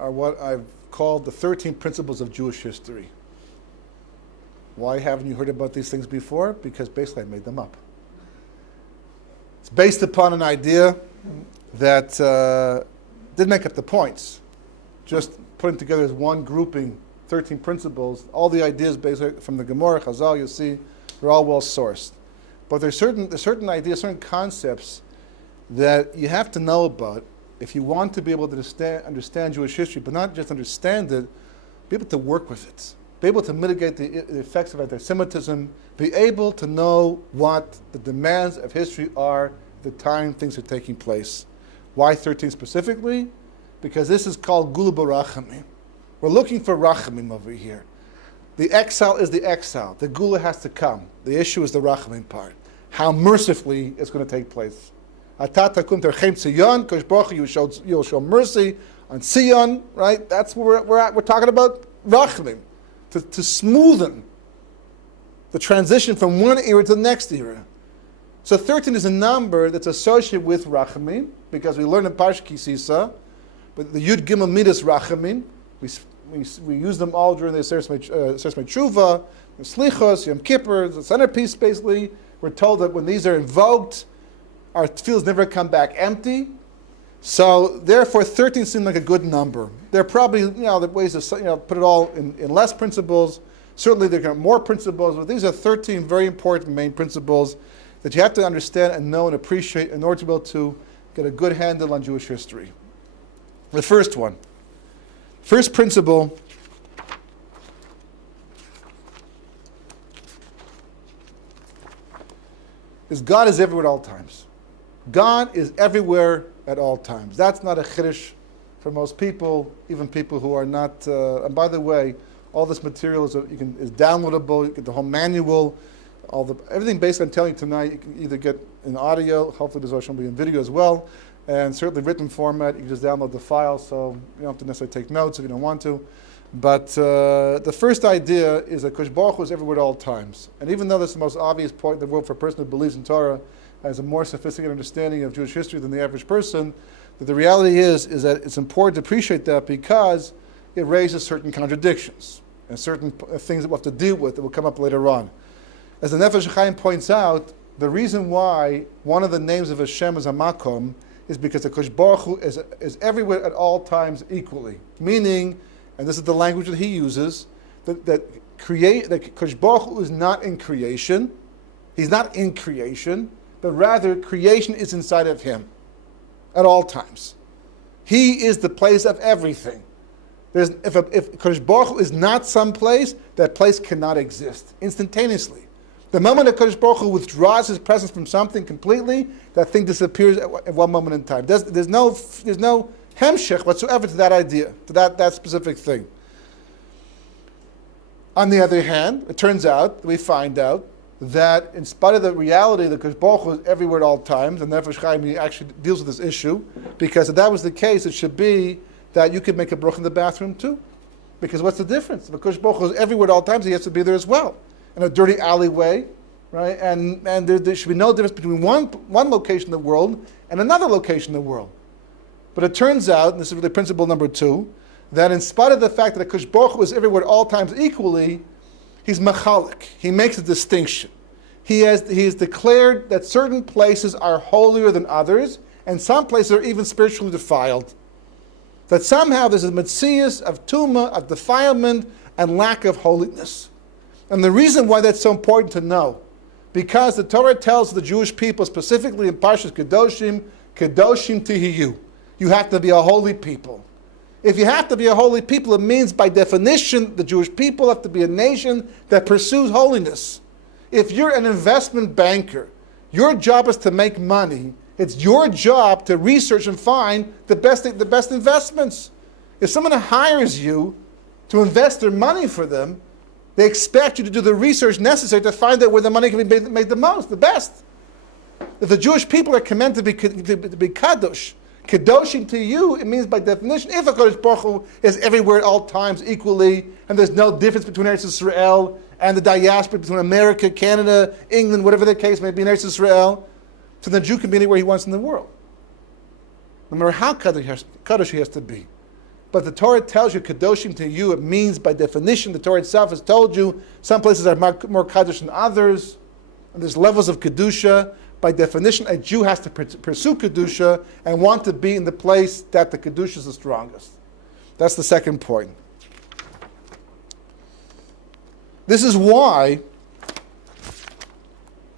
are what I've called the 13 principles of Jewish history. Why haven't you heard about these things before? Because basically I made them up. It's based upon an idea that didn't make up the points. Just putting together as one grouping, 13 principles. All the ideas basically from the Gemara, Chazal, you see, they're all well sourced. But there's certain ideas, certain concepts that you have to know about if you want to be able to understand Jewish history, but not just understand it, be able to work with it, be able to mitigate the effects of anti-Semitism, be able to know what the demands of history are at the time things are taking place. Why 13 specifically? Because this is called Gula Barachamim. We're looking for Rachamim over here. The exile is the exile. The Gula has to come. The issue is the Rachamim part. How mercifully it's going to take place. You'll show mercy on Sion, right? That's where we're at. We're talking about Rachamim, to smoothen the transition from one era to the next era. So 13 is a number that's associated with Rachamim, because we learn in Parsh Kisisa, but the Yud Gimel Midas Rachamim, we use them all during the Seres Tshuva, the Slichos, Yom Kippur, the centerpiece basically. We're told that when these are invoked, our tefillahs never come back empty. So therefore 13 seems like a good number. There are probably the ways to put it all in less principles. Certainly there are more principles, but these are 13 very important main principles that you have to understand and know and appreciate in order to be able to get a good handle on Jewish history. The first one. First principle is God is everywhere at all times. God is everywhere at all times. That's not a chiddush for most people, even people who are not. And by the way, all this material is downloadable. You get the whole manual, everything basically I'm telling you tonight. You can either get in audio. Hopefully, there's also be in video as well, and certainly written format. You can just download the file, so you don't have to necessarily take notes if you don't want to. But the first idea is that Kosh Baruch Hu is everywhere at all times. And even though this is the most obvious point in the world for a person who believes in Torah, has a more sophisticated understanding of Jewish history than the average person, that the reality is that it's important to appreciate that because it raises certain contradictions. and certain things that we'll have to deal with that will come up later on. As the Nefesh Chaim points out, the reason why one of the names of Hashem is Hamakom is because the Kosh Baruch Hu is everywhere at all times equally. Meaning, and this is the language that he uses, that Kosh Baruch Hu is not in creation. He's not in creation, but rather creation is inside of him at all times. He is the place of everything. If Kosh Baruch Hu is not someplace, that place cannot exist instantaneously. The moment that Kosh Baruch Hu withdraws his presence from something completely, that thing disappears at one moment in time. There's no hemshech whatsoever to that idea, to that specific thing. On the other hand, it turns out, we find out, that in spite of the reality that Kosh Baruch Hu is everywhere at all times, and Nefesh Chaim actually deals with this issue, because if that was the case, it should be that you could make a bracha in the bathroom too. Because what's the difference? If Kosh Baruch Hu is everywhere at all times, he has to be there as well. In a dirty alleyway, right? And there should be no difference between one location in the world and another location in the world. But it turns out, and this is really principle number 2, that in spite of the fact that Kosh Baruch Hu is everywhere at all times equally, he's machalik. He makes a distinction. He has declared that certain places are holier than others, and some places are even spiritually defiled. That somehow there's a metzias of tumah, of defilement, and lack of holiness. And the reason why that's so important to know, because the Torah tells the Jewish people, specifically in Parshas Kedoshim, Kedoshim Tihiyu. You have to be a holy people. If you have to be a holy people, it means by definition the Jewish people have to be a nation that pursues holiness. If you're an investment banker, your job is to make money. It's your job to research and find the best investments. If someone hires you to invest their money for them, they expect you to do the research necessary to find out where the money can be made the most, the best. If the Jewish people are commanded to be kadosh, kedoshim to you, it means by definition, if a Kodesh Baruch Hu is everywhere at all times equally, and there's no difference between Eretz Yisrael and the diaspora, between America, Canada, England, whatever the case may be in Eretz Yisrael, so the Jew can be anywhere he wants in the world. No matter how kadosh he has to be. But the Torah tells you, Kedoshim to you, it means by definition, the Torah itself has told you, some places are more Kaddish than others, and there's levels of Kedusha. By definition, a Jew has to pursue Kedusha and want to be in the place that the Kedusha is the strongest. That's the second point. This is why,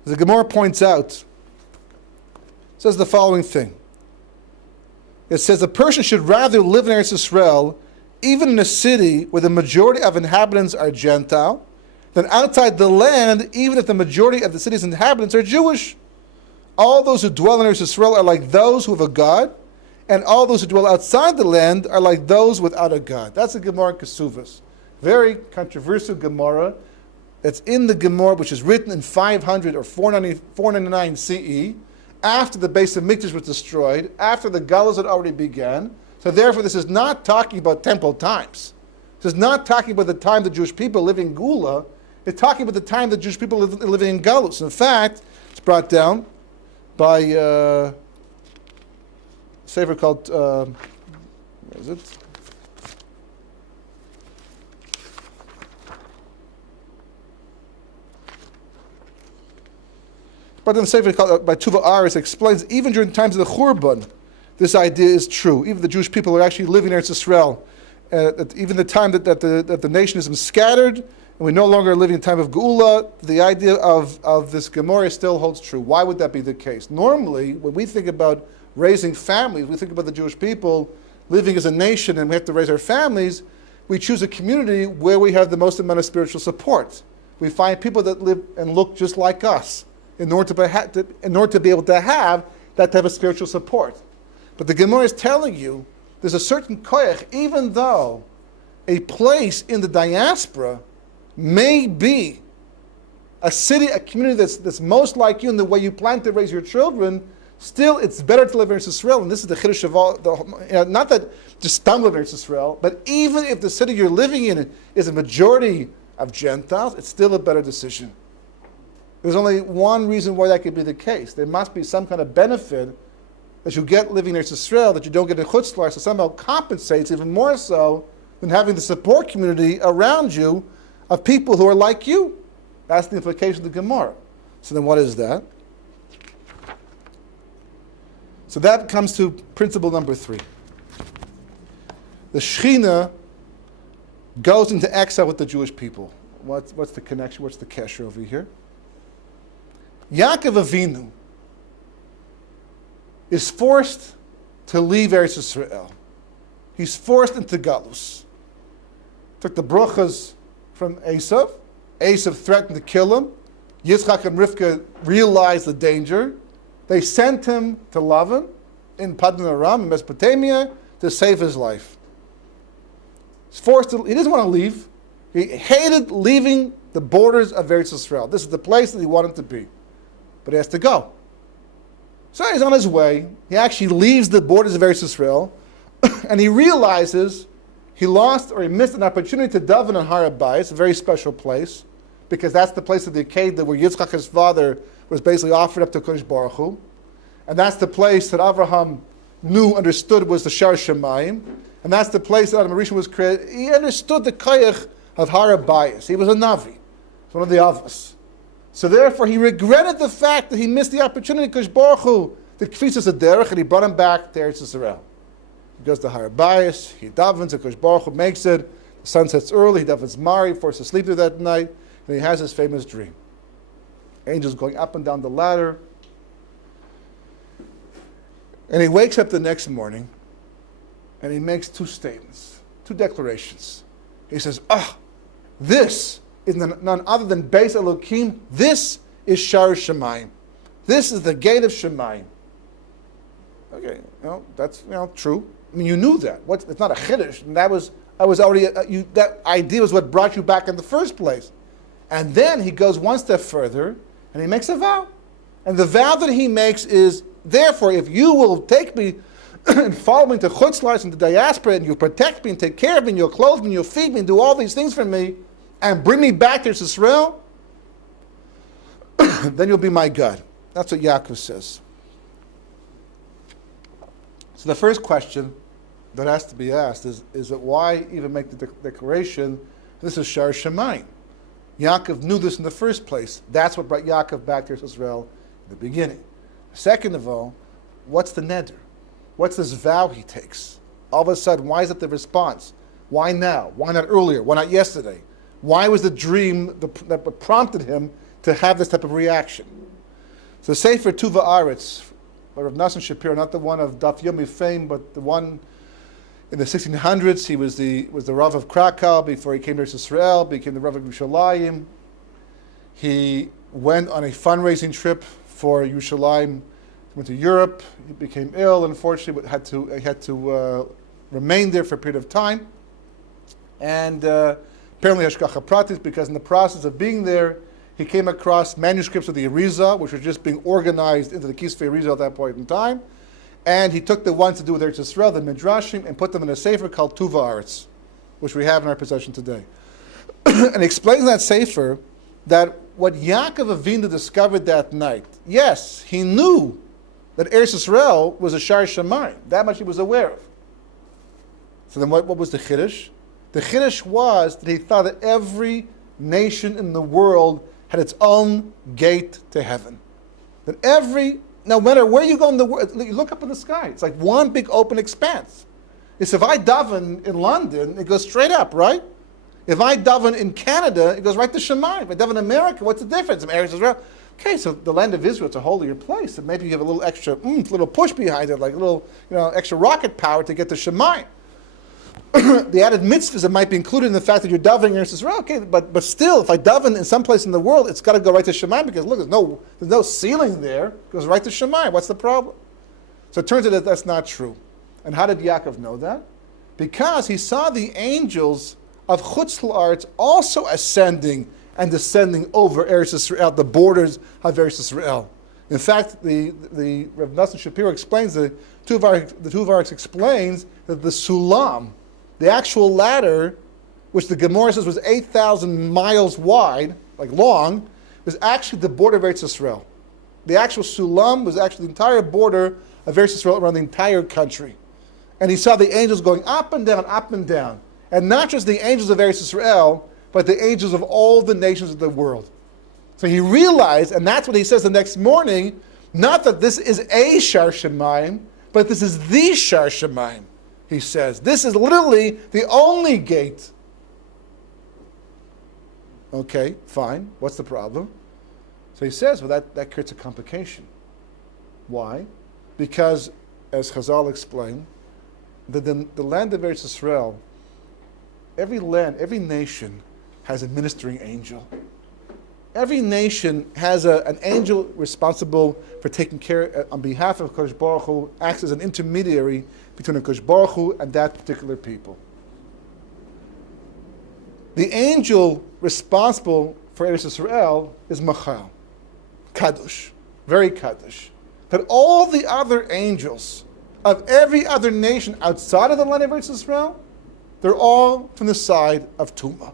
the Gemara points out, says the following thing. It says a person should rather live in Eretz Yisrael, even in a city where the majority of inhabitants are Gentile, than outside the land, even if the majority of the city's inhabitants are Jewish. All those who dwell in Eretz Yisrael are like those who have a God, and all those who dwell outside the land are like those without a God. That's a Gemara in Kesuvos. Very controversial Gemara. It's in the Gemara, which is written in 500 or 499 CE, after the base of Mikdash was destroyed, after the Galus had already began. So therefore, this is not talking about temple times. This is not talking about the time the Jewish people live in Geola. It's talking about the time the Jewish people living in Galus. In fact, it's brought down by a sefer called, where is it? But then the sefer called by Tuva Aris explains even during times of the Churban, this idea is true. Even the Jewish people are actually living in Eretz Yisrael. Even the time that the nation is scattered, and we no longer live in a time of Geula, the idea of this Gemara still holds true. Why would that be the case? Normally, when we think about raising families, we think about the Jewish people living as a nation and we have to raise our families, we choose a community where we have the most amount of spiritual support. We find people that live and look just like us in order to be able to have that type of spiritual support. But the Gemara is telling you there's a certain koyach, even though a place in the diaspora may be a city, a community that's most like you in the way you plan to raise your children, still it's better to live in Eretz Yisrael. And this is the chiddush of all, not that just stumble in Eretz Yisrael, but even if the city you're living in is a majority of Gentiles, it's still a better decision. There's only one reason why that could be the case. There must be some kind of benefit that you get living in Eretz Yisrael that you don't get in Chutz La'aretz, so somehow compensates even more so than having the support community around you of people who are like you. That's the implication of the Gemara. So then what is that? So that comes to principle number 3. The Shechina goes into exile with the Jewish people. What's the connection? What's the kesher over here? Yaakov Avinu is forced to leave Eretz Yisrael. He's forced into Galus. Took the brachas from Esav. Esav threatened to kill him. Yitzchak and Rivka realized the danger. They sent him to Lavan in Paddan Aram in Mesopotamia to save his life. He's forced to, he doesn't want to leave. He hated leaving the borders of Eretz Yisrael. This is the place that he wanted to be. But he has to go. So he's on his way. He actually leaves the borders of Eretz Yisrael, and he realizes he lost or he missed an opportunity to daven on Har HaBayis, a very special place, because that's the place of the Akedah where Yitzchak, his father, was basically offered up to Kodesh Baruch Hu. And that's the place that Avraham understood was the Shar Shemayim. And that's the place that Adam HaRishon was created. He understood the Koyach of Har HaBayis. He was a Navi, one of the Avos. So therefore, he regretted the fact that he missed the opportunity, Kodesh Baruch Hu, the Kfisas Aderech, and he brought him back to Eretz Yisrael. He goes to Har HaBayis, he davens, and Kodesh Baruch Hu makes it. The sun sets early, he davens Mari, forced to sleep there that night, and he has his famous dream. Angels going up and down the ladder. And he wakes up the next morning, and he makes 2 statements, 2 declarations. He says, this is none other than Beis Elokim. This is Shar Shemayim. This is the gate of Shemayim. Okay, that's true. I mean, you knew that. It's not a chiddush, and that was already that idea was what brought you back in the first place. And then he goes one step further, and he makes a vow. And the vow that he makes is, therefore, if you will take me and follow me to chutzlars and to diaspora, and you'll protect me and take care of me, and you'll clothe me, and you'll feed me, and do all these things for me, and bring me back to Israel, then you'll be my God. That's what Yaakov says. So the first question that has to be asked is that why even make the declaration, this is Shar Shemayim? Yaakov knew this in the first place. That's what brought Yaakov back to Israel in the beginning. Second of all, what's the neder? What's this vow he takes? All of a sudden, why is it the response? Why now? Why not earlier? Why not yesterday? Why was the dream that prompted him to have this type of reaction? So Sefer Tuva Aretz, by Rav Nosson Shapiro, not the one of Daf Yomi fame, but the one in the 1600s. He was the Rav of Krakow before he came to Israel, became the Rav of Yerushalayim. He went on a fundraising trip for Yerushalayim. He went to Europe. He became ill. Unfortunately, he had to remain there for a period of time. And apparently Hashgacha Pratis, because in the process of being there, he came across manuscripts of the Arizah, which were just being organized into the Kisvei Arizah at that point in time. And he took the ones to do with Eretz Yisrael, the Midrashim, and put them in a sefer called Tuva Aretz, which we have in our possession today. And he explains in that sefer that what Yaakov Avinu discovered that night, yes, he knew that Eretz Yisrael was a Shar Shemayim. That much he was aware of. So then what was the Chiddush? The Chiddush was that he thought that every nation in the world had its own gate to heaven. That no matter where you go in the world, you look up in the sky, it's like one big open expanse. It's if I daven in London, it goes straight up, right? If I daven in Canada, it goes right to Shemayim. If I daven in America, what's the difference? In Eretz Israel, okay, so the land of Israel, it's a holier place, and maybe you have a little extra, little push behind it, like a little, extra rocket power to get to Shemayim. The added mitzvahs that might be included in the fact that you're davening in Eretz Yisrael, okay, but still, if I daven in some place in the world, it's got to go right to Shemayim, because look, there's no ceiling there. It goes right to Shemayim. What's the problem? So it turns out that that's not true. And how did Yaakov know that? Because he saw the angels of Chutz La'aretz also ascending and descending over Eretz Yisrael, the borders of Eretz Yisrael. In fact, the Rav Nosson Shapiro explains, the Tuvarix explains that the Sulam, the actual ladder, which the Gemara says was 8,000 miles wide, like long, was actually the border of Eretz Yisrael. The actual Sulam was actually the entire border of Eretz Yisrael around the entire country. And he saw the angels going up and down, And not just the angels of Eretz Yisrael, but the angels of all the nations of the world. So he realized, and that's what he says the next morning, not that this is a Shar Shemayim, but this is the Shar Shemayim, he says. This is literally the only gate. Okay, fine. What's the problem? So he says, well, that creates a complication. Why? Because, as Chazal explained, the land of Eretz Yisrael, every land, every nation has a ministering angel. Every nation has an angel responsible for taking care on behalf of Kodesh Baruch Hu, acts as an intermediary between Kodesh Baruch Hu and that particular people. The angel responsible for Eretz Yisrael is Machal, Kadosh, very Kadosh. But all the other angels of every other nation outside of the land of Eretz Yisrael, they're all from the side of Tumah.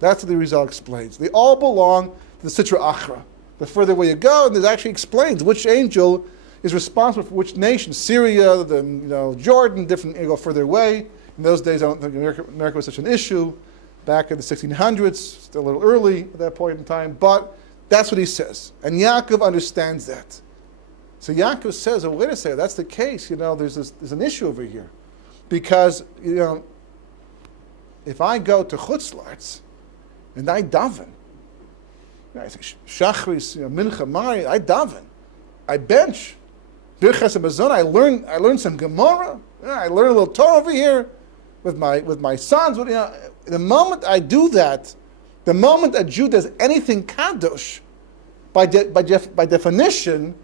That's what the Rizal explains. They all belong to the Sitra Achra. The further away you go, and it actually explains which angel is responsible for which nation. Syria, Jordan, different, you go further away. In those days, I don't think America was such an issue. Back in the 1600s, still a little early at that point in time, but that's what he says. And Yaakov understands that. So Yaakov says, well, wait a second, that's the case. There's an issue over here. Because, if I go to Chutzlarts and I daven, I say Shachris, Mincha, Mari, I daven, I bench, Birchas Hamazon, I learn some Gemara, I learn a little Torah over here with my sons. The moment I do that, the moment a Jew does anything kadosh, by definition,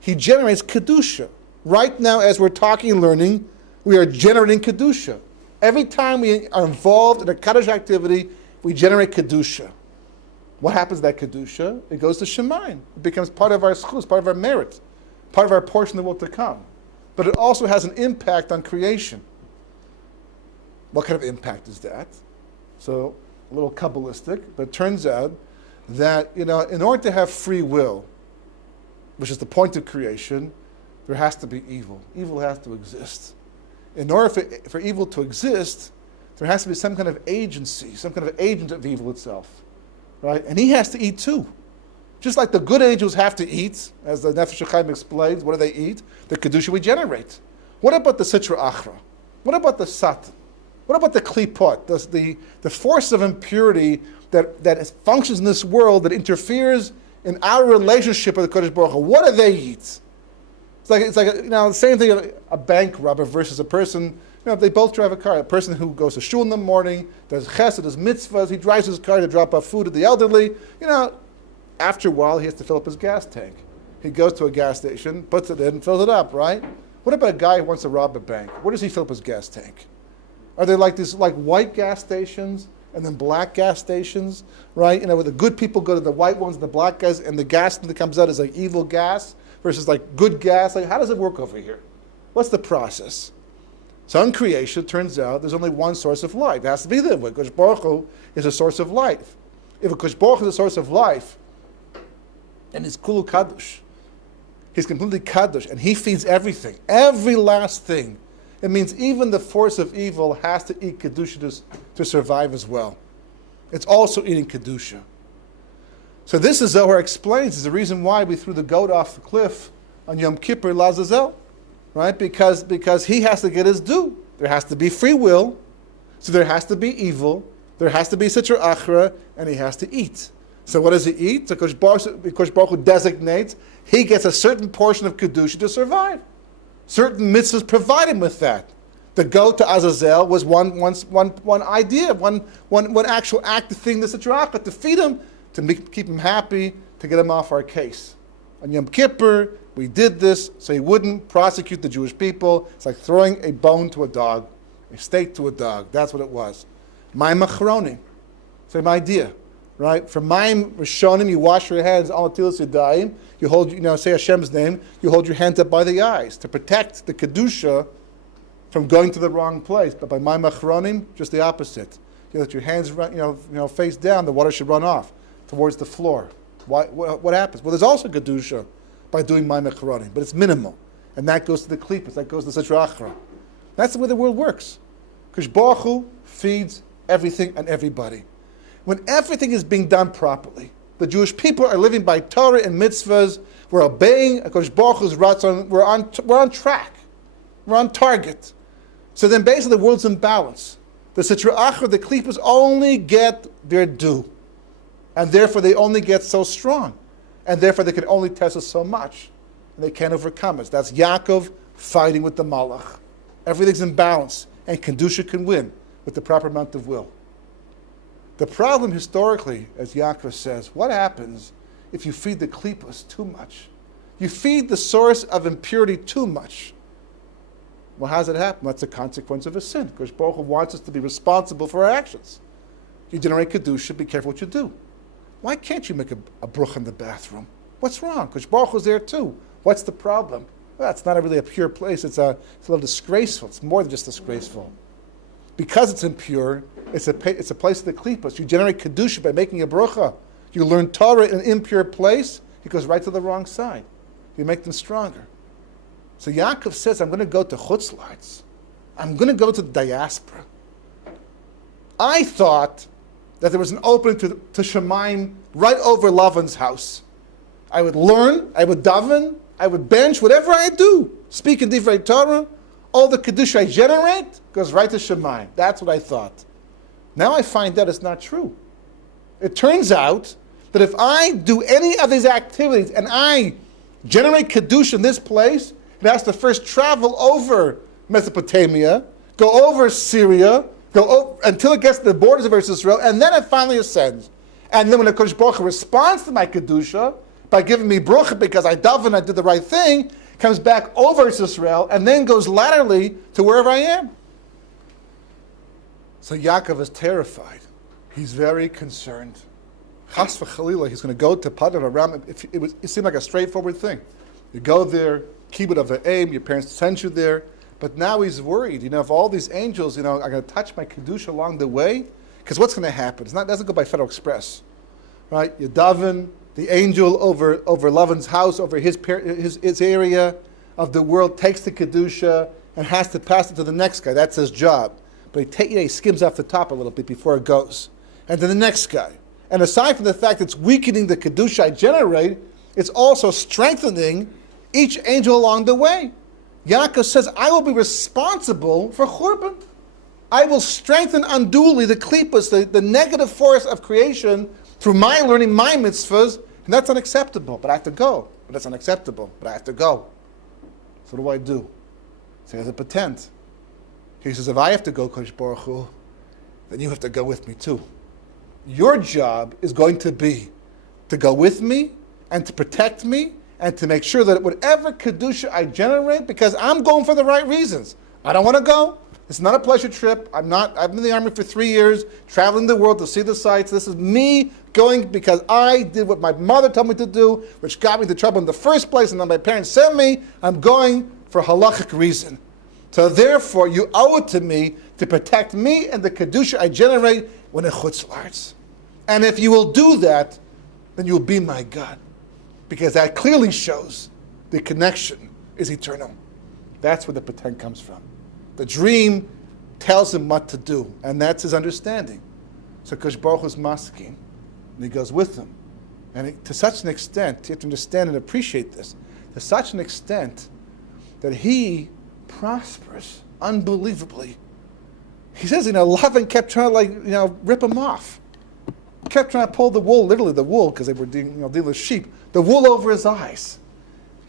he generates kedusha. Right now, as we're talking and learning, we are generating kedusha. Every time we are involved in a kadosh activity, we generate kedusha. What happens to that kedusha? It goes to Shemayim. It becomes part of our schus, part of our merit, part of our portion of the world to come. But it also has an impact on creation. What kind of impact is that? So, a little Kabbalistic, but it turns out that, in order to have free will, which is the point of creation, there has to be evil. Evil has to exist. In order for evil to exist, there has to be some kind of agency, some kind of agent of evil itself, right? And he has to eat too. Just like the good angels have to eat, as the Nefesh HaChaim explains, what do they eat? The Kedusha we generate. What about the Sitra Achra? What about the Satan? What about the Klipot, the force of impurity that functions in this world, that interferes in our relationship with the Kodesh Baruch Hu? What do they eat? It's like the same thing, a bank robber versus a person, they both drive a car. A person who goes to shul in the morning, does chesed, does mitzvahs, he drives his car to drop off food to the elderly. After a while, he has to fill up his gas tank. He goes to a gas station, puts it in, fills it up, right? What about a guy who wants to rob a bank? Where does he fill up his gas tank? Are there like these white gas stations and then black gas stations, right? Where the good people go to the white ones and the black guys, and the gas that comes out is like evil gas versus like good gas. Like, how does it work over here? What's the process? So in creation, it turns out there's only one source of life. It has to be there. Kodesh Baruch Hu is a source of life. If a Kodesh Baruch Hu is a source of life, and he's kulu kadosh, he's completely kadosh, and he feeds everything, every last thing. It means even the force of evil has to eat kedusha to survive as well. It's also eating kedusha. So this, as Zohar explains, is the reason why we threw the goat off the cliff on Yom Kippur Lazazel, right? Because he has to get his due. There has to be free will, so there has to be evil, there has to be Sitra Achra, and he has to eat. So what does he eat? So Kodesh Baruch Hu designates, he gets a certain portion of kedusha to survive. Certain mitzvahs provide him with that. The goat to Azazel was one idea, one actual active thing, the Sitra Achra, to feed him, to keep him happy, to get him off our case. On Yom Kippur, we did this so he wouldn't prosecute the Jewish people. It's like throwing a bone to a dog, a steak to a dog. That's what it was. Mayim Achronim. Same idea, right? For Mayim Rishonim, you wash your hands, Al Natilas Yadayim. You hold, say Hashem's name. You hold your hands up by the eyes to protect the kedusha from going to the wrong place. But by Mayim Achronim, just the opposite. You let your hands run, face down. The water should run off towards the floor. What happens? Well, there's also kedusha by doing Mayim Achronim, but it's minimal, and that goes to the klipos, that goes to the Sitra Achra. That's the way the world works. Because Baruch Hu feeds everything and everybody. When everything is being done properly, the Jewish people are living by Torah and mitzvahs, we're obeying HaKadosh Baruch Hu's ratzon, we're on track, we're on target. So then basically the world's in balance. The Sitra Achra, the Klippas only get their due. And therefore they only get so strong. And therefore they can only test us so much. And they can't overcome us. That's Yaakov fighting with the Malach. Everything's in balance. And Kedusha can win with the proper amount of will. The problem historically, as Yaakov says, what happens if you feed the Klippas too much? You feed the source of impurity too much. Well, how does it happen? That's a consequence of a sin. Because Baruch Hu wants us to be responsible for our actions. You generate Kedusha, be careful what you do. Why can't you make a bruch in the bathroom? What's wrong? Because Baruch Hu's there too. What's the problem? Well, it's not really a pure place. It's a little disgraceful. It's more than just disgraceful. Because it's impure, it's a place of the Klippas. You generate Kedusha by making a brucha. You learn Torah in an impure place, it goes right to the wrong side. You make them stronger. So Yaakov says, I'm going to go to Chutzlarts. I'm going to go to the diaspora. I thought that there was an opening to Shemaim right over Lavan's house. I would learn, I would daven, I would bench, whatever I do. Speak in Divrei Torah, all the Kedusha I generate goes right to Shemaim. That's what I thought. Now I find that it's not true. It turns out that if I do any of these activities and I generate Kedusha in this place, it has to first travel over Mesopotamia, go over Syria, go over, until it gets to the borders of Eretz Israel, and then it finally ascends. And then when the Kodesh Baruch Hu responds to my Kedusha by giving me Bruch because I daven, I did the right thing, comes back over Eretz Israel, and then goes laterally to wherever I am. So Yaakov is terrified. He's very concerned. Chas v'chalila, he's going to go to Padan Aram. It seemed like a straightforward thing. You go there, kibbut of the aim, your parents sent you there, but now he's worried. If all these angels, are going to touch my Kedusha along the way, because what's going to happen? It doesn't go by Federal Express, right? You daven, the angel over Lavan's house, over his area of the world, takes the Kedusha and has to pass it to the next guy. That's his job. But he skims off the top a little bit before it goes. And to the next guy. And aside from the fact it's weakening the Kedusha I generate, it's also strengthening each angel along the way. Yaakov says, I will be responsible for Churban. I will strengthen unduly the Klippas, the negative force of creation, through my learning my mitzvahs, and that's unacceptable. But I have to go. But that's unacceptable. But I have to go. So what do I do? So he has a patent. He says, if I have to go, Kodesh Baruch Hu, then you have to go with me too. Your job is going to be to go with me and to protect me and to make sure that whatever Kedusha I generate, because I'm going for the right reasons. I don't want to go. It's not a pleasure trip. I've been in the army for 3 years, traveling the world to see the sights. This is me going because I did what my mother told me to do, which got me into trouble in the first place, and then my parents sent me. I'm going for a halachic reason. So therefore, you owe it to me to protect me and the Kedusha I generate when it chutzlarts. And if you will do that, then you will be my God. Because that clearly shows the connection is eternal. That's where the patent comes from. The dream tells him what to do, and that's his understanding. So Kodesh Baruch Hu is masking, and he goes with him. And to such an extent, you have to understand and appreciate this, to such an extent that he prospers unbelievably. He says, Lavan kept trying to, rip him off. Kept trying to pull the wool, literally the wool, because they were dealing with sheep, the wool over his eyes.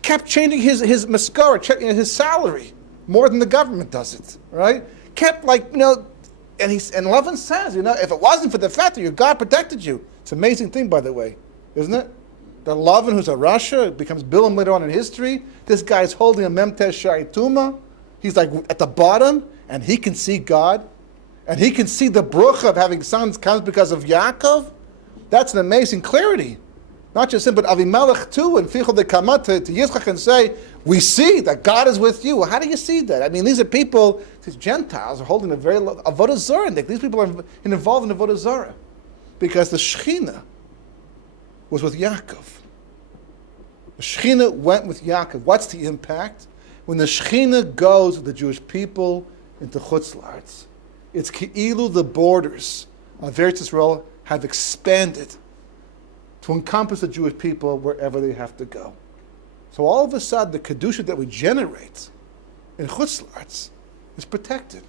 Kept changing his maskara, his salary, more than the government does it, right? Kept and Lavan says, if it wasn't for the fact that your God protected you, it's an amazing thing, by the way, isn't it? That Lavan, who's a Russia, becomes Bilam later on in history. This guy's holding a Memtesh Shai Tuma. He's at the bottom, and he can see God. And he can see the bruch of having sons comes because of Yaakov. That's an amazing clarity. Not just him, but Avimelech too, and Fichel de Kamat to Yitzchak and say, we see that God is with you. Well, how do you see that? I mean, these are people, these Gentiles are holding a very Avodah Zarah. These people are involved in Avodah Zarah. Because the Shekhinah was with Yaakov. The Shekhinah went with Yaakov. What's the impact? When the Shekhinah goes with the Jewish people into Chutzlarts, It's Ki'ilu, the borders of Eretz Yisrael have expanded to encompass the Jewish people wherever they have to go. So all of a sudden, the Kedusha that we generate in Chutz La'aretz is protected.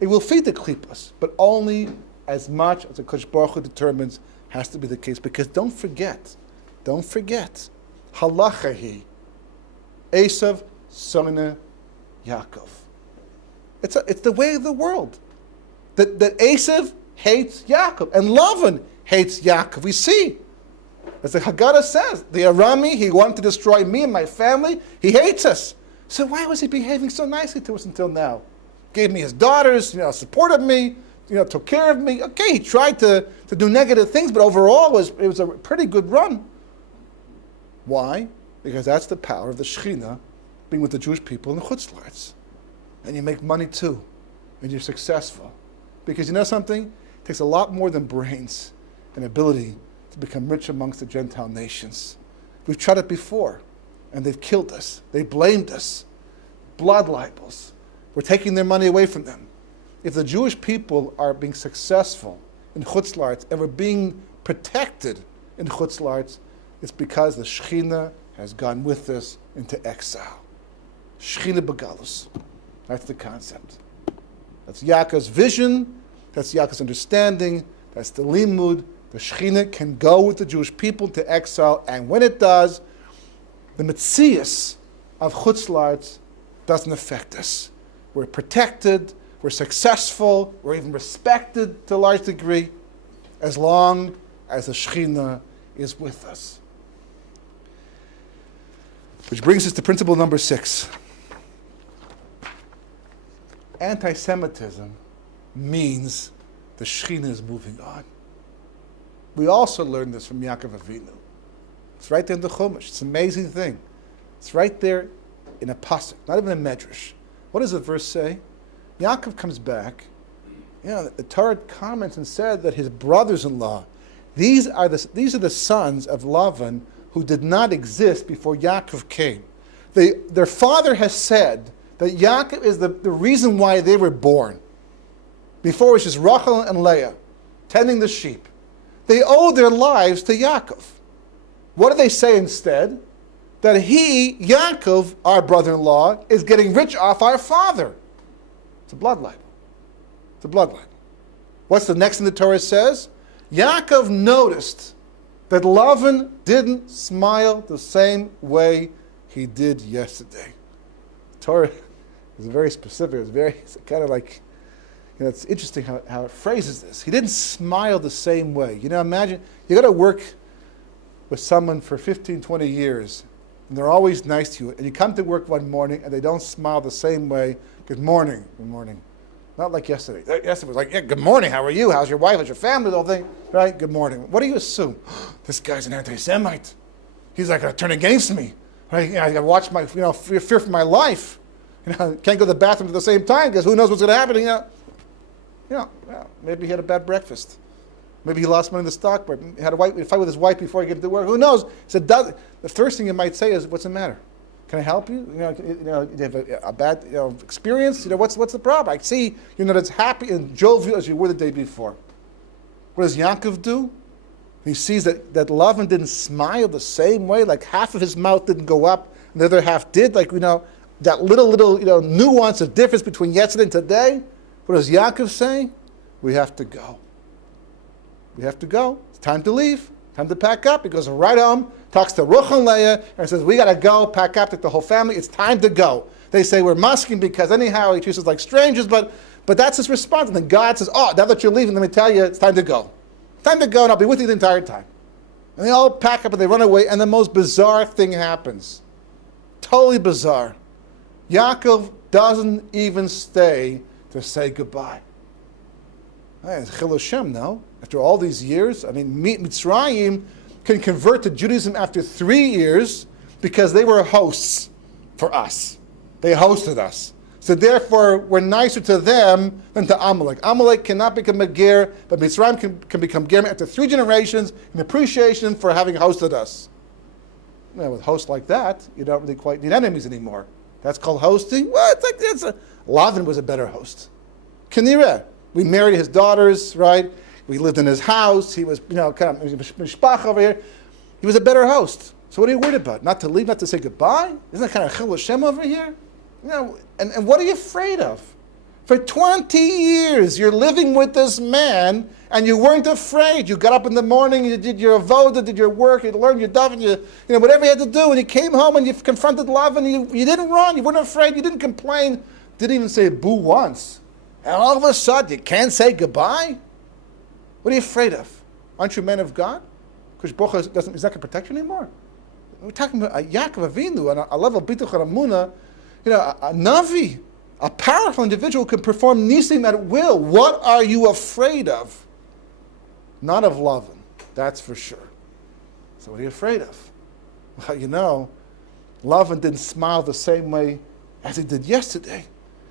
It will feed the Klippas, but only as much as the Kodesh Baruch Hu determines has to be the case. Because don't forget, Halachahi, Esav, Sona, Yaakov. It's the way of the world. That Esav hates Yaakov, and Lavan hates Yaakov. We see, as the Haggadah says, the Arami, he wanted to destroy me and my family. He hates us. So why was he behaving so nicely to us until now? Gave me his daughters, supported me, took care of me. Okay, he tried to do negative things, but overall it was a pretty good run. Why? Because that's the power of the Shekhinah being with the Jewish people in the Chutz La'aretz. And you make money too, and you're successful. Because you know something? It takes a lot more than brains and ability to become rich amongst the Gentile nations. We've tried it before, and they've killed us. They blamed us. Blood libels. We're taking their money away from them. If the Jewish people are being successful in Chutz La'aretz and we're being protected in Chutz La'aretz, it's because the Shekhinah has gone with us into exile. Shekhinah Begalus. That's the concept. That's Yaakov's vision. That's Yaakov's understanding. That's the limud. The Shekhinah can go with the Jewish people to exile, and when it does, the metzias of Chutz La'aretz doesn't affect us. We're protected, we're successful, we're even respected to a large degree, as long as the Shekhinah is with us. Which brings us to principle number 6. Anti-Semitism means the Shekhinah is moving on. We also learned this from Yaakov Avinu. It's right there in the Chumash. It's an amazing thing. It's right there in a pasuk, not even a medrash. What does the verse say? Yaakov comes back. The Torah comments and said that his brothers-in-law, these are the sons of Lavan who did not exist before Yaakov came. Their father has said that Yaakov is the reason why they were born. Before it was just Rachel and Leah, tending the sheep. They owe their lives to Yaakov. What do they say instead? That he, Yaakov, our brother-in-law, is getting rich off our father. It's a blood libel. It's a blood libel. What's the next thing the Torah says? Yaakov noticed that Lavan didn't smile the same way he did yesterday. The Torah is very specific. It's kind of like, it's interesting how it phrases this. He didn't smile the same way. Imagine, you got to work with someone for 15, 20 years, and they're always nice to you, and you come to work one morning, and they don't smile the same way. Good morning. Good morning. Not like yesterday. Yesterday was like, yeah, good morning, how are you? How's your wife? How's your family? The whole thing. Right? Good morning. What do you assume? This guy's an anti-Semite. He's like going to turn against me. Right? I got to watch my, fear for my life. Can't go to the bathroom at the same time because who knows what's going to happen. Maybe he had a bad breakfast. Maybe he lost money in the stock market. He had a fight with his wife before he came to work. Who knows? So the first thing you might say is, "What's the matter? Can I help you? You have a bad experience. What's the problem? I see you're not as happy and jovial as you were the day before." What does Yaakov do? He sees that Lavan didn't smile the same way. Like half of his mouth didn't go up, and the other half did. Like that little nuance of difference between yesterday and today. What does Yaakov say? We have to go. We have to go. It's time to leave. Time to pack up. He goes right home, talks to Rachel and Leah, and says, we got to go, pack up, take the whole family. It's time to go. They say, we're masking because anyhow he treats us like strangers, but that's his response. And then God says, now that you're leaving, let me tell you, it's time to go. It's time to go, and I'll be with you the entire time. And they all pack up and they run away, and the most bizarre thing happens. Totally bizarre. Yaakov doesn't even stay to say goodbye. It's Chil Hashem, no? After all these years, Mitzrayim can convert to Judaism after 3 years because they were hosts for us. They hosted us. So therefore, we're nicer to them than to Amalek. Amalek cannot become a ger, but Mitzrayim can become ger after 3 generations in appreciation for having hosted us. With hosts like that, you don't really quite need enemies anymore. That's called hosting? Well, Lavan was a better host. Kinireh. We married his daughters, right? We lived in his house. He was, kind of mishpach over here. He was a better host. So what are you worried about? Not to leave, not to say goodbye? Isn't that kind of chil Hashem over here? And what are you afraid of? For 20 years, you're living with this man, and you weren't afraid. You got up in the morning, you did your avodah, did your work, you learned your daven, you whatever you had to do, and you came home and you confronted love, and you didn't run, you weren't afraid, you didn't complain, didn't even say boo once. And all of a sudden, you can't say goodbye? What are you afraid of? Aren't you men of God? Because Baruch is not going to protect you anymore. We're talking about a Yaakov Avinu, on a level of Bituch and Amunah, a Navi, a powerful individual who can perform nisim at will. What are you afraid of? Not of Lavan, that's for sure. So what are you afraid of? Well, Lavan didn't smile the same way as he did yesterday.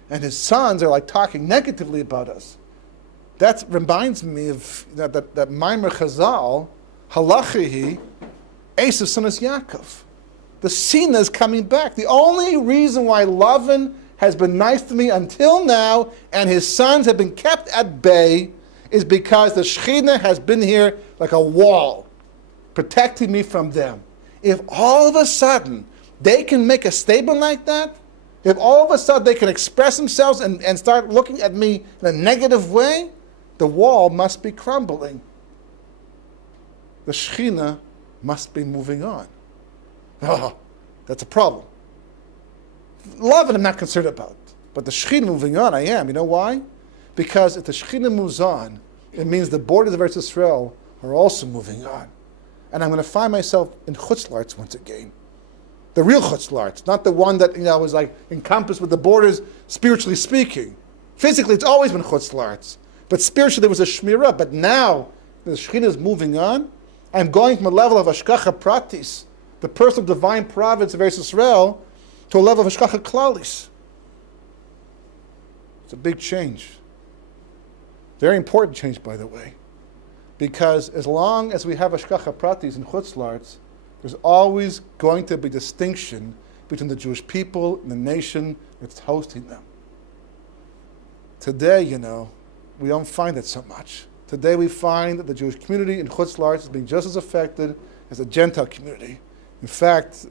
And his sons are like talking negatively about us. That reminds me of that Maimer Chazal, Halachihi, Esav Sonas Yaakov. The Sina is coming back. The only reason why Lavan has been nice to me until now and his sons have been kept at bay is because the Shekhinah has been here like a wall, protecting me from them. If all of a sudden they can make a statement like that, if all of a sudden they can express themselves and start looking at me in a negative way, the wall must be crumbling. The Shekhinah must be moving on. Oh, that's a problem. Love it I'm not concerned about. But the Shekhinah moving on, I am. You know why? Because if the Shekhinah moves on, it means the borders of Eretz Yisrael are also moving on. And I'm going to find myself in Chutzlarts once again. The real Chutzlarts, not the one that was like encompassed with the borders, spiritually speaking. Physically, it's always been Chutzlarts. But spiritually, there was a Shmirah. But now, the Shekhinah is moving on. I'm going from a level of Hashgacha Pratis, the personal divine providence of Eretz Yisrael, to a level of Hashgacha Klalis. It's a big change. Very important change, by the way. Because as long as we have Hashgacha Pratis and Chutzlarts, there's always going to be distinction between the Jewish people and the nation that's hosting them. Today, we don't find it so much. Today we find that the Jewish community in Chutzlarts is being just as affected as the Gentile community. In fact,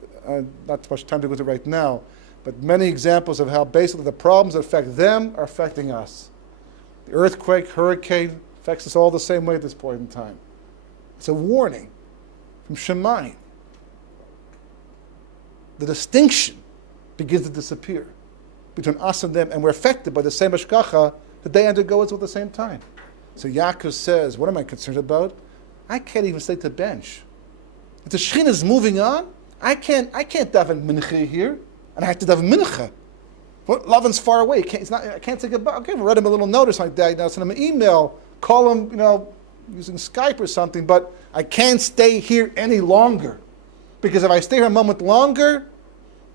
not too much time to go to right now, but many examples of how basically the problems that affect them are affecting us. The earthquake, hurricane, affects us all the same way at this point in time. It's a warning from Shemayim. The distinction begins to disappear between us and them, and we're affected by the same hashgacha that they undergo at the same time. So Yaakov says, what am I concerned about? I can't even stay to bench. If the Shekhinah is moving on, I can't daven mincha here, and I have to daven mincha. Lavan's far away. I can't say goodbye. Okay, write him a little notice like that. Send him an email, call him, using Skype or something. But I can't stay here any longer, because if I stay here a moment longer,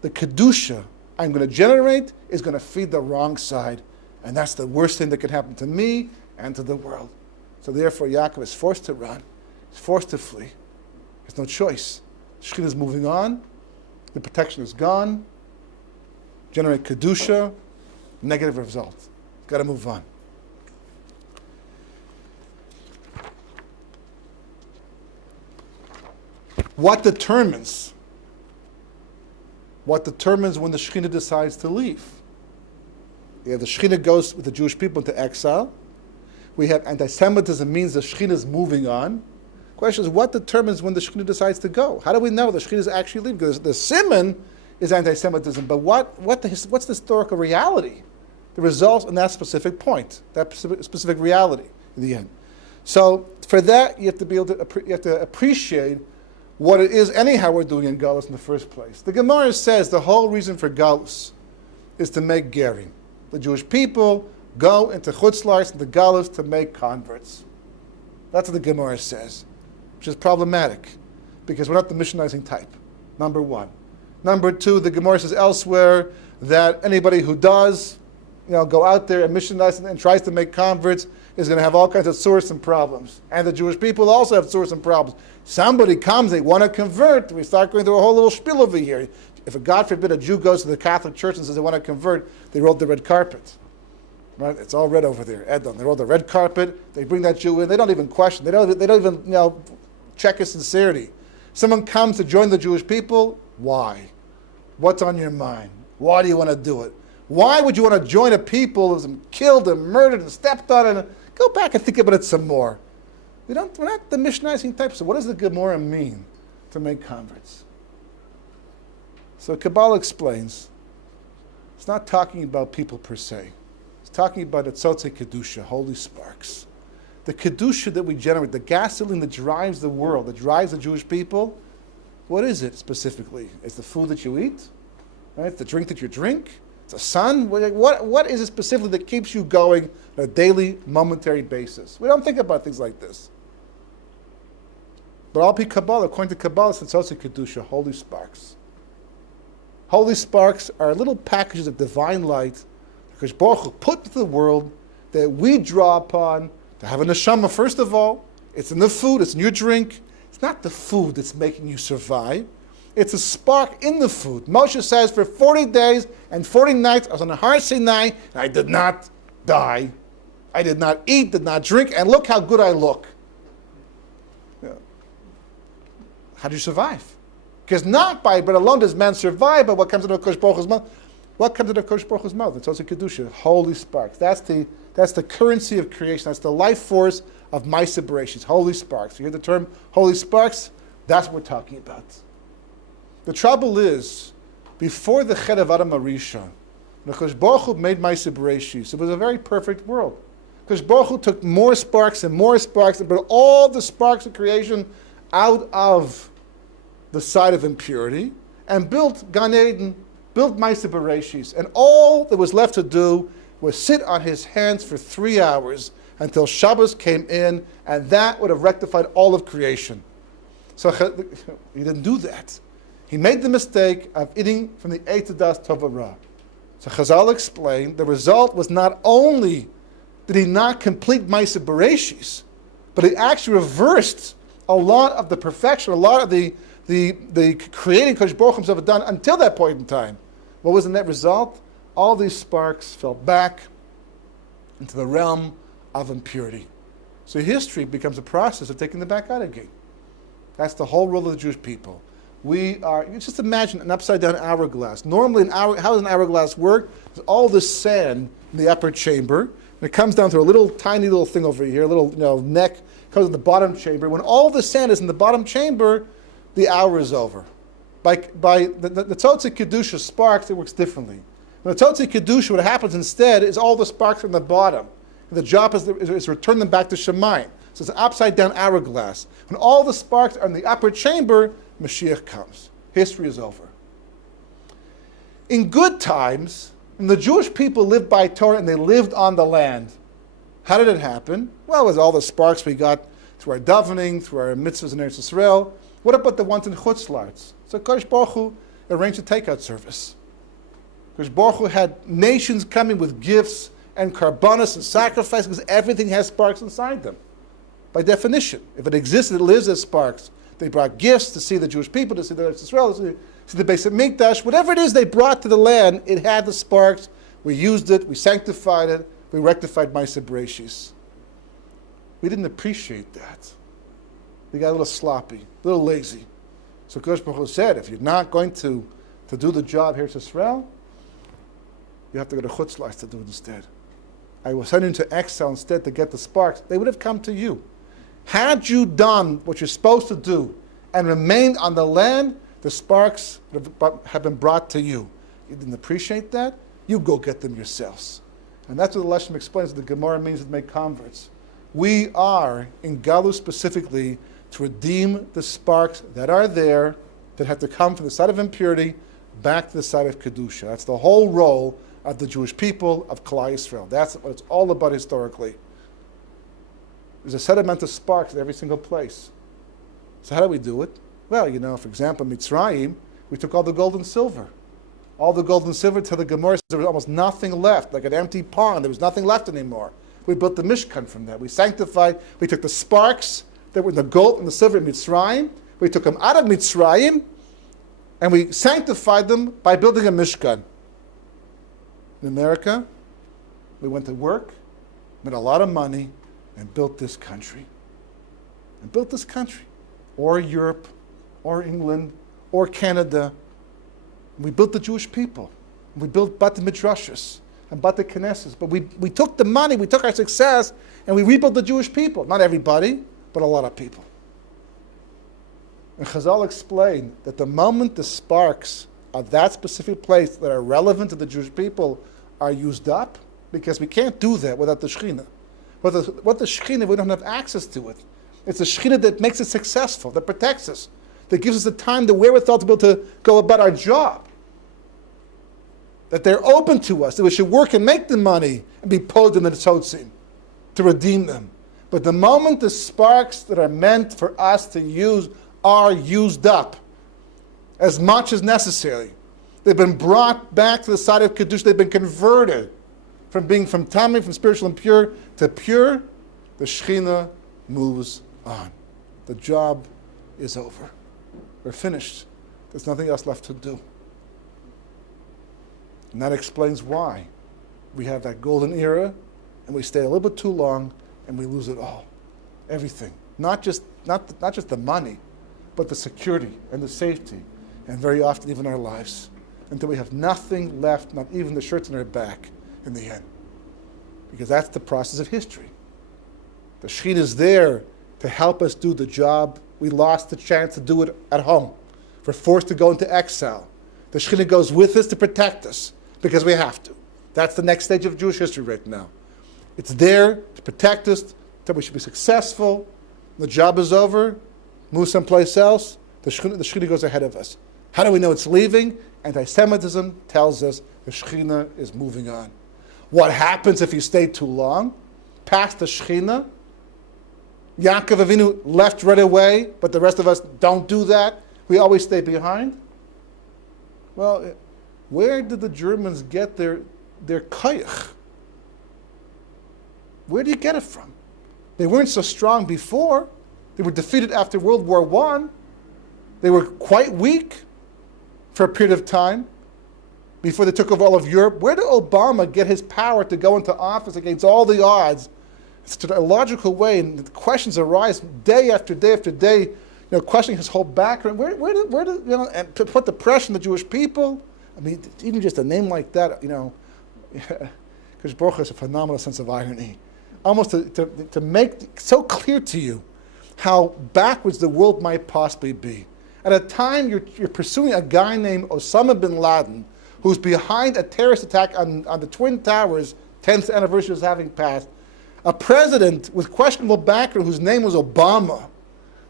the kedusha I'm going to generate is going to feed the wrong side, and that's the worst thing that can happen to me and to the world. So therefore, Yaakov is forced to run. He's forced to flee. There's no choice. Shekhinah is moving on. The protection is gone. Generate kedusha, negative result. Got to move on. What determines when the Shekhinah decides to leave? The Shekhinah goes with the Jewish people into exile. We have anti-Semitism, means the Shekhinah is moving on. The question is, what determines when the Shekhinah decides to go? How do we know the Shekhinah is actually leaving? Because the Siman is anti-Semitism, but what's the historical reality? The results in that specific point, that specific reality in the end. So for that, you have to be able to appreciate what it is anyhow we're doing in Galus in the first place. The Gemara says the whole reason for Galus is to make Gerim. The Jewish people go into Chutzlarts, into Galus, to make converts. That's what the Gemara says, which is problematic, because we're not the missionizing type, number one. Number two, the Gemara says elsewhere that anybody who does, go out there and missionize and tries to make converts is going to have all kinds of source and problems. And the Jewish people also have source and problems. Somebody comes, they want to convert, we start going through a whole little spiel over here. If, God forbid, a Jew goes to the Catholic Church and says they want to convert, they roll the red carpet. Right? It's all red over there. Edom. They're on the red carpet. They bring that Jew in. They don't even question. They don't even check his sincerity. Someone comes to join the Jewish people. Why? What's on your mind? Why do you want to do it? Why would you want to join a people who's been killed and murdered and stepped on? And go back and think about it some more. We're not the Mishnahizing types. So what does the Gemara mean to make converts? So Kabbalah explains, it's not talking about people per se. It's talking about Etzotzei Kedusha, holy sparks. The Kedusha that we generate, the gasoline that drives the world, that drives the Jewish people, what is it specifically? It's the food that you eat? Right? It's the drink that you drink? It's the sun? What is it specifically that keeps you going on a daily, momentary basis? We don't think about things like this. But Al Pi Kabbalah, according to Kabbalah, it's Etzotzei Kedusha, holy sparks. Holy sparks are little packages of divine light because Baruch Hu put into the world that we draw upon to have a neshama. First of all, it's in the food, it's in your drink. It's not the food that's making you survive. It's a spark in the food. Moshe says, for 40 days and 40 nights, I was on the Har Sinai, and I did not die. I did not eat, did not drink, and look how good I look. How do you survive? Because not by bread alone does man survive, but what comes into the Kodesh Baruch Hu's mouth? What comes into the Kodesh Baruch Hu's mouth? It's also Kedusha, holy sparks. That's the currency of creation. That's the life force of Ma'aseh Bereshis, holy sparks. You hear the term holy sparks? That's what we're talking about. The trouble is, before the Chet of Adam Arishon, when the Kodesh Baruch Hu made Ma'aseh Bereshis, it was a very perfect world. Kodesh Baruch Hu took more sparks and brought all the sparks of creation out of the side of impurity, and built Gan Eden, built Ma'aseh Bereshis, and all that was left to do was sit on his hands for 3 hours until Shabbos came in, and that would have rectified all of creation. So he didn't do that. He made the mistake of eating from the Eitz Hadas Tov Ra. So Chazal explained the result was not only did he not complete Ma'aseh Bereshis, but he actually reversed a lot of the perfection, a lot of the creating Kodesh Baruch Hu himself had done until that point in time. What was the net result? All these sparks fell back into the realm of impurity. So history becomes a process of taking them back out again. That's the whole role of the Jewish people. We are, you just imagine an upside down hourglass. Normally, how does an hourglass work? There's all this sand in the upper chamber, and it comes down through a little tiny little thing over here, a little neck, comes in the bottom chamber. When all the sand is in the bottom chamber, the hour is over. By the Tzotzei Kedusha sparks, it works differently. When the Tzotzei Kedusha, what happens instead is all the sparks from the bottom. And the job is to return them back to Shemayim. So it's an upside down hourglass. When all the sparks are in the upper chamber, Mashiach comes. History is over. In good times, when the Jewish people lived by Torah and they lived on the land, how did it happen? Well, it was all the sparks we got through our davening, through our mitzvahs in Eretz Yisrael. What about the ones in Chutz La'aretz? So Kodesh Baruch Hu arranged a takeout service. Kodesh Baruch Hu had nations coming with gifts and karbanos and sacrifices because everything has sparks inside them. By definition, if it exists, it lives as sparks. They brought gifts to see the Jewish people, to see the Eretz Yisrael, to see the Beis Hamikdash. Whatever it is they brought to the land, it had the sparks. We used it, we sanctified it, we rectified Ma'aseh Bereshis. We didn't appreciate that. We got a little sloppy, a little lazy. So Kodesh Baruch Hu said, if you're not going to do the job here at Yisrael, you have to go to Chutz La'aretz to do it instead. I will send you into exile instead to get the sparks. They would have come to you. Had you done what you're supposed to do and remained on the land, the sparks would have been brought to you. You didn't appreciate that? You go get them yourselves. And that's what the Leshem explains, the Gemara means to make converts. We are, in Galus specifically, to redeem the sparks that are there, that have to come from the side of impurity back to the side of Kedusha. That's the whole role of the Jewish people, of Klal Yisrael. That's what it's all about historically. There's a sediment of sparks in every single place. So how do we do it? Well, for example, Mitzrayim, we took all the gold and silver. All the gold and silver till the Gemara says there was almost nothing left, like an empty pond. There was nothing left anymore. We built the Mishkan from that. We sanctified, we took the sparks that were in the gold and the silver in Mitzrayim. We took them out of Mitzrayim, and we sanctified them by building a Mishkan. In America, we went to work, made a lot of money, and built this country. Or Europe, or England, or Canada. We built the Jewish people. We built Bate Midrashos and Bate Knesses. But we took the money, we took our success, and we rebuilt the Jewish people. Not everybody, but a lot of people. And Chazal explained that the moment the sparks of that specific place that are relevant to the Jewish people are used up, because we can't do that without the Shekhinah. What the Shekhinah, we don't have access to it. It's the Shekhinah that makes it successful, that protects us, that gives us the time, the wherewithal to be able to go about our job. That they're open to us, that we should work and make the money and be pulled in the tzotzim to redeem them. But the moment the sparks that are meant for us to use are used up as much as necessary, they've been brought back to the side of Kedusha, they've been converted from being from Tamim, from spiritual and pure, to pure, the Shekhinah moves on. The job is over. We're finished. There's nothing else left to do. And that explains why we have that golden era, and we stay a little bit too long, and we lose it all. Everything. Not just the money, but the security and the safety, and very often even our lives, until we have nothing left, not even the shirts on our back in the end. Because that's the process of history. The Shekhinah is there to help us do the job. We lost the chance to do it at home. We're forced to go into exile. The Shekhinah goes with us to protect us, because we have to. That's the next stage of Jewish history right now. It's there to protect us, that we should be successful. The job is over, move someplace else. The Shekhinah goes ahead of us. How do we know it's leaving? Anti-Semitism tells us the Shekhinah is moving on. What happens if you stay too long? Past the Shekhinah? Yaakov Avinu left right away, but the rest of us don't do that. We always stay behind. Well, where did the Germans get their koyach? Where do you get it from? They weren't so strong before. They were defeated after World War I. They were quite weak for a period of time before they took over all of Europe. Where did Obama get his power to go into office against all the odds? It's a logical way, and the questions arise day after day after day, questioning his whole background. Where did and to put the pressure on the Jewish people? I mean, even just a name like that, because Baruch has a phenomenal sense of irony. Almost to make so clear to you how backwards the world might possibly be. At a time you're pursuing a guy named Osama bin Laden, who's behind a terrorist attack on the Twin Towers, 10th anniversary is having passed, a president with questionable background whose name was Obama,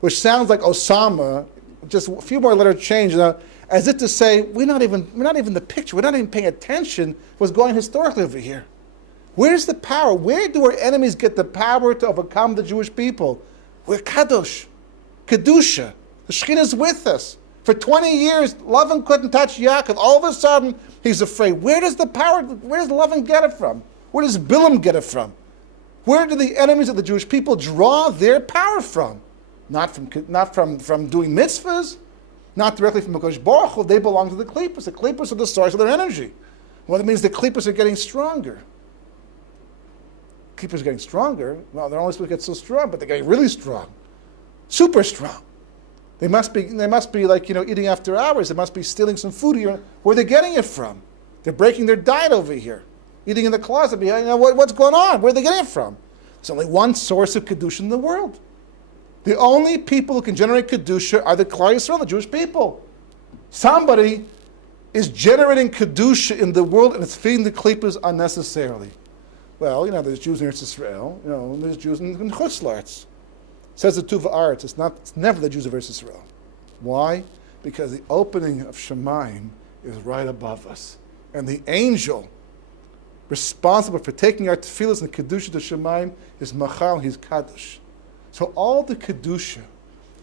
which sounds like Osama, just a few more letter change, as if to say, we're not even the picture, we're not even paying attention to what's going historically over here. Where's the power? Where do our enemies get the power to overcome the Jewish people? We're Kadosh, Kedusha. The Shekhinah is with us. For 20 years, Lavan couldn't touch Yaakov. All of a sudden, he's afraid. Where does Lavan get it from? Where does Bilam get it from? Where do the enemies of the Jewish people draw their power from? Not from doing mitzvahs, not directly from Hakadosh Baruch Hu. They belong to the Klippos. The Klippos are the source of their energy. Well, that means the Klippos are getting stronger. Klippos are getting stronger. Well, they're only supposed to get so strong, but they're getting really strong, super strong. They must be like eating after hours. They must be stealing some food here. Where are they getting it from? They're breaking their diet over here, eating in the closet behind. What's going on? Where are they getting it from? There's only one source of kedusha in the world. The only people who can generate kedusha are the Klal Yisrael, the Jewish people. Somebody is generating kedusha in the world, and it's feeding the klippos unnecessarily. Well, there's Jews in Eretz Yisrael, and there's Jews in Chutz La'aretz. Says the Tuva Aretz, it's never the Jews of Eretz Yisrael. Why? Because the opening of Shemayim is right above us. And the angel responsible for taking our tefillas and kedusha to Shemayim is Machal, he's Kadosh. So all the kedusha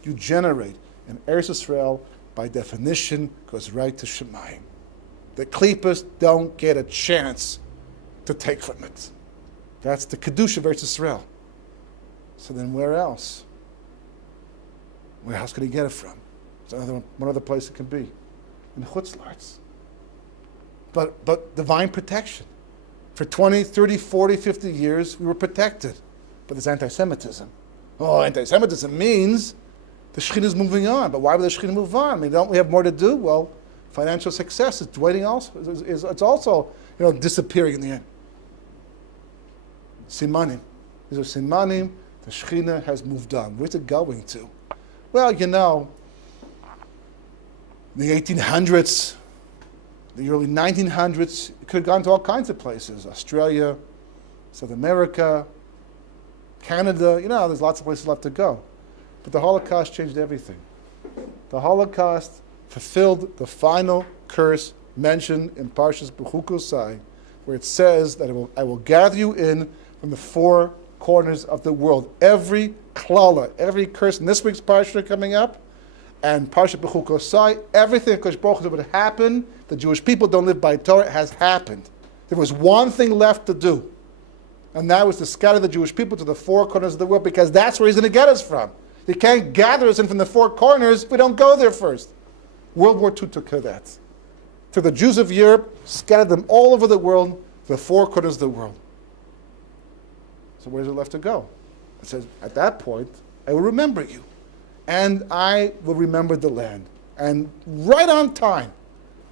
you generate in Eretz Yisrael, by definition, goes right to Shemayim. The klippos don't get a chance to take from it. That's the kedusha of Eretz Yisrael. So then where else? Where else can he get it from? There's one other place it can be. In Chutz La'aretz. But divine protection. For 20, 30, 40, 50 years, we were protected. But there's anti-Semitism. Oh, anti-Semitism means the Shekhinah is moving on. But why would the Shekhinah move on? I mean, don't we have more to do? Well, financial success is dwindling also. It's also, disappearing in the end. Simanim. These are simanim. The Shekhinah has moved on. Where's it going to? Well, in the 1800s, the early 1900s, it could have gone to all kinds of places. Australia, South America, Canada, there's lots of places left to go. But the Holocaust changed everything. The Holocaust fulfilled the final curse mentioned in Parshas B'chukosai, where it says that I will gather you in from the four corners of the world. Every klala, every curse in this week's Parsha coming up, and Parsha B'chukosai, everything that Kosh Baruch Hu would happen, the Jewish people don't live by Torah, has happened. There was one thing left to do, and that was to scatter the Jewish people to the four corners of the world, because that's where he's going to get us from. He can't gather us in from the four corners if we don't go there first. World War II took care of that. Took the Jews of Europe, scattered them all over the world, to the four corners of the world. So where's it left to go? It says, at that point, I will remember you, and I will remember the land. And right on time,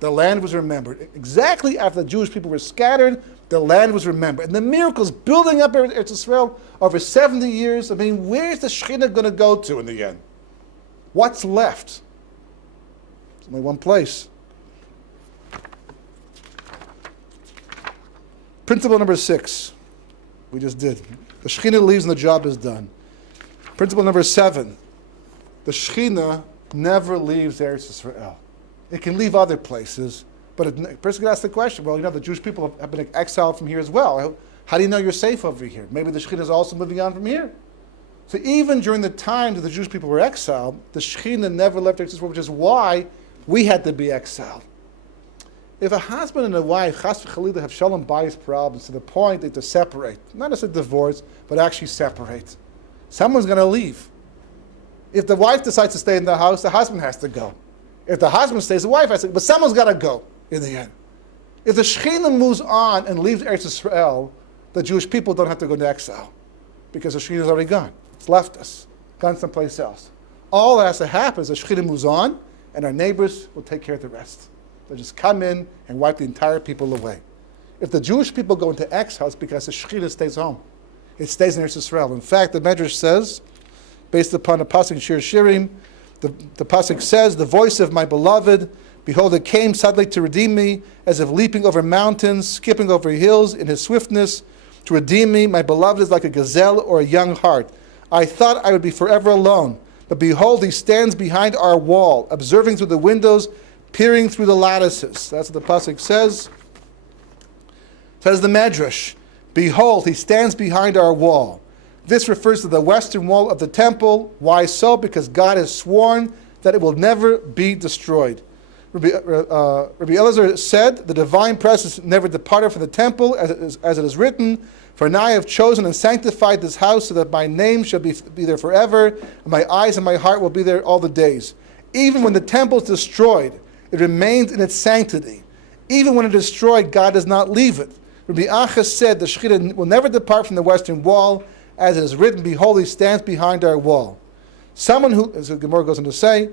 the land was remembered. Exactly after the Jewish people were scattered, the land was remembered. And the miracles building up Eretz Yisrael over 70 years, where's the Shekhinah going to go to in the end? What's left? There's only one place. Principle number 6. We just did. The Shekhinah leaves and the job is done. Principle number 7. The Shekhinah never leaves Eretz Yisrael. It can leave other places, but a person could ask the question, well, the Jewish people have been exiled from here as well. How do you know you're safe over here? Maybe the Shekhinah is also moving on from here. So even during the time that the Jewish people were exiled, the Shekhinah never left Eretz Yisrael, which is why we had to be exiled. If a husband and a wife, chas v'chalila, have shalom bayis problems to the point that they separate, not as a divorce, but actually separate, someone's going to leave. If the wife decides to stay in the house, the husband has to go. If the husband stays, the wife has to go. But someone's got to go in the end. If the Shekhinah moves on and leaves Eretz Yisrael, the Jewish people don't have to go into exile, because the Shekhinah is already gone. It's left us, gone someplace else. All that has to happen is the Shekhinah moves on, and our neighbors will take care of the rest. They'll just come in and wipe the entire people away. If the Jewish people go into exile, it's because the Shekhinah stays home. It stays in Eretz Yisrael. In fact, the Medrash says, based upon the pasuk in Shir Shirim, the pasuk says, "The voice of my beloved, behold, it came suddenly to redeem me, as if leaping over mountains, skipping over hills in his swiftness, to redeem me. My beloved is like a gazelle or a young hart. I thought I would be forever alone, but behold, he stands behind our wall, observing through the windows, peering through the lattices." That's what the pasuk says. Says the Medrash, "Behold, he stands behind our wall." This refers to the western wall of the temple. Why so? Because God has sworn that it will never be destroyed. Rabbi Elazar said, "The divine presence never departed from the temple, as it is written, for now I have chosen and sanctified this house so that my name shall be there forever, and my eyes and my heart will be there all the days." Even when the temple is destroyed, it remains in its sanctity. Even when it is destroyed, God does not leave it. Rabbi Achaz said, the Shekhinah will never depart from the western wall, as it is written, "Behold, he stands behind our wall." Someone who, as the Gemara goes on to say, this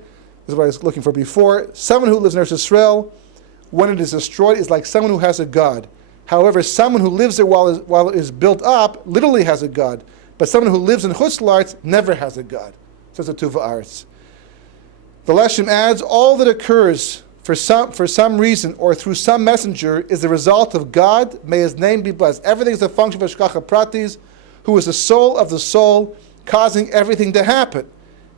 is what I was looking for before, someone who lives in Eretz Yisrael, when it is destroyed, is like someone who has a God. However, someone who lives there while it is built up literally has a God. But someone who lives in Chutz La'aretz never has a God, says the Tuva Aretz. The Leshem adds, all that occurs for some reason or through some messenger is the result of God. May his name be blessed. Everything is a function of Hashgacha Pratis, who is the soul of the soul, causing everything to happen.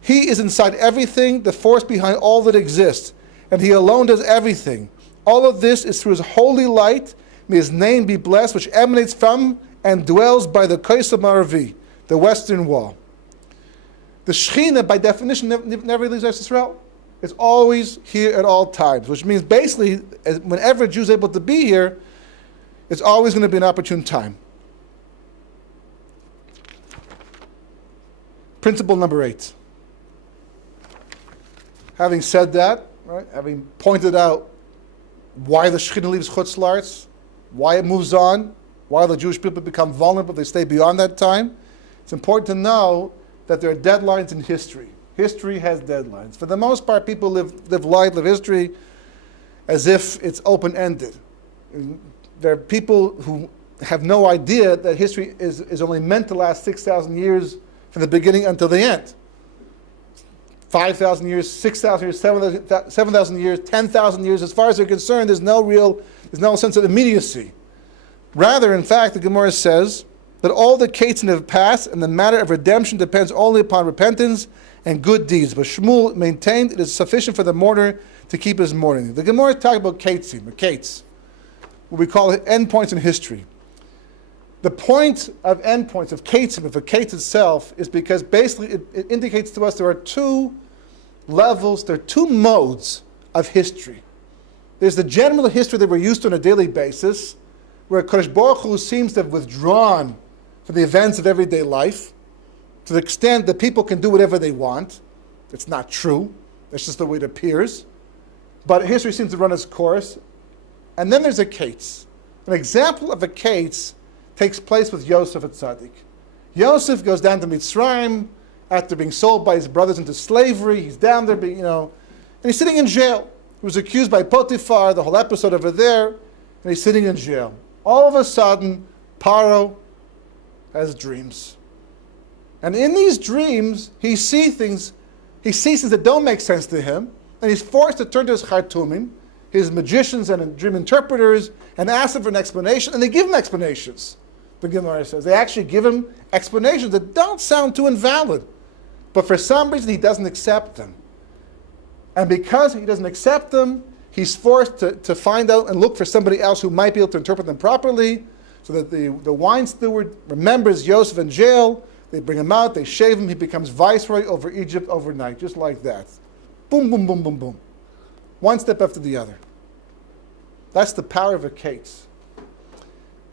He is inside everything, the force behind all that exists, and he alone does everything. All of this is through his holy light. May his name be blessed, which emanates from and dwells by the Kaisa Maravi, the western wall. The Shekhinah, by definition, never leaves Eretz Yisrael. It's always here at all times, which means basically, whenever a Jew is able to be here, it's always going to be an opportune time. Principle number 8. Having said that, right, having pointed out why the Shekhinah leaves Chutz La'aretz, why it moves on, Why the Jewish people become vulnerable, they stay beyond that time. It's important to know that there are deadlines in history. History has deadlines. For the most part, people live life, live history as if it's open-ended. There are people who have no idea that history is only meant to last 6,000 years from the beginning until the end. 5,000 years, 6,000 years, 7,000 years, 10,000 years. As far as they're concerned, there's no sense of immediacy. Rather, in fact, the Gemara says that all the cases have passed, and the matter of redemption depends only upon repentance and good deeds. But Shmuel maintained it is sufficient for the mourner to keep his mourning. The Gemara is talking about katesim, or kates, what we call endpoints in history. The point of endpoints, of katesim, of a kate itself, is because basically it indicates to us there are two levels, there are two modes of history. There's the general history that we're used to on a daily basis, where Kodesh Baruch Hu seems to have withdrawn from the events of everyday life, to the extent that people can do whatever they want. It's not true. That's just the way it appears. But history seems to run its course. And then there's a kates. An example of a kates takes place with Yosef at Tzaddik. Yosef goes down to Mitzrayim after being sold by his brothers into slavery. He's down there, and he's sitting in jail. He was accused by Potiphar, the whole episode over there, and he's sitting in jail. All of a sudden, Paro has dreams. And in these dreams, he sees things that don't make sense to him, and he's forced to turn to his Chartumim, his magicians and dream interpreters, and ask them for an explanation, and they give him explanations. The Gemara says they actually give him explanations that don't sound too invalid, but for some reason he doesn't accept them. And because he doesn't accept them, he's forced to find out and look for somebody else who might be able to interpret them properly, so that the wine steward remembers Yosef in jail. They bring him out, they shave him, he becomes viceroy over Egypt overnight, just like that. Boom, boom, boom, boom, boom. One step after the other. That's the power of a kates.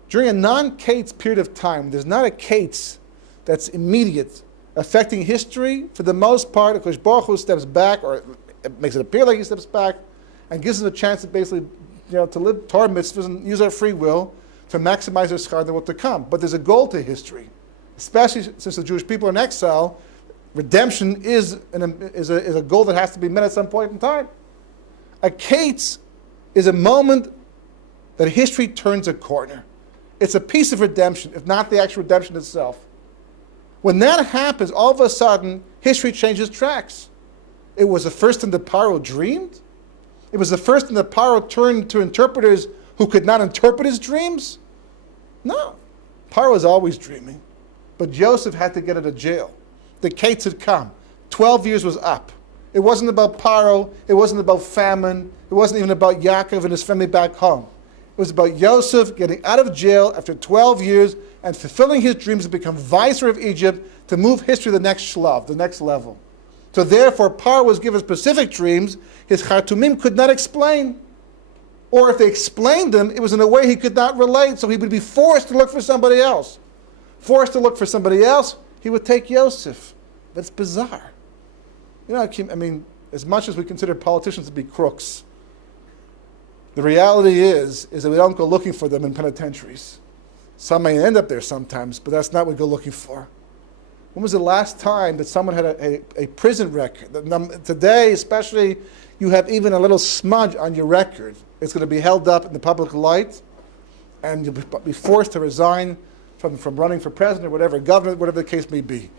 During a non-kates period of time, there's not a kates that's immediate, affecting history. For the most part, Kodesh Baruch Hu steps back, or it makes it appear like he steps back, and gives us a chance to basically, to live Torah mitzvahs and use our free will to maximize our schar and what to come. But there's a goal to history, especially since the Jewish people are in exile. Redemption is a goal that has to be met at some point in time. A kates is a moment that history turns a corner. It's a piece of redemption, if not the actual redemption itself. When that happens, all of a sudden, history changes tracks. It was the first thing that Paro dreamed. It was the first thing that Paro turned to interpreters who could not interpret his dreams. No, Paro was always dreaming. But Joseph had to get out of jail. The kates had come. 12 years was up. It wasn't about Paro. It wasn't about famine. It wasn't even about Yaakov and his family back home. It was about Yosef getting out of jail after 12 years and fulfilling his dreams to become viceroy of Egypt, to move history to the next shlav, the next level. So therefore, Paro was given specific dreams his Chartumim could not explain. Or if they explained them, it was in a way he could not relate, so he would be forced to look for somebody else. Forced to look for somebody else, he would take Yosef. That's bizarre. As much as we consider politicians to be crooks, the reality is that we don't go looking for them in penitentiaries. Some may end up there sometimes, but that's not what we go looking for. When was the last time that someone had a prison record? Today, especially, you have even a little smudge on your record. It's going to be held up in the public light, and you'll be forced to resign from running for president or whatever, governor, whatever the case may be.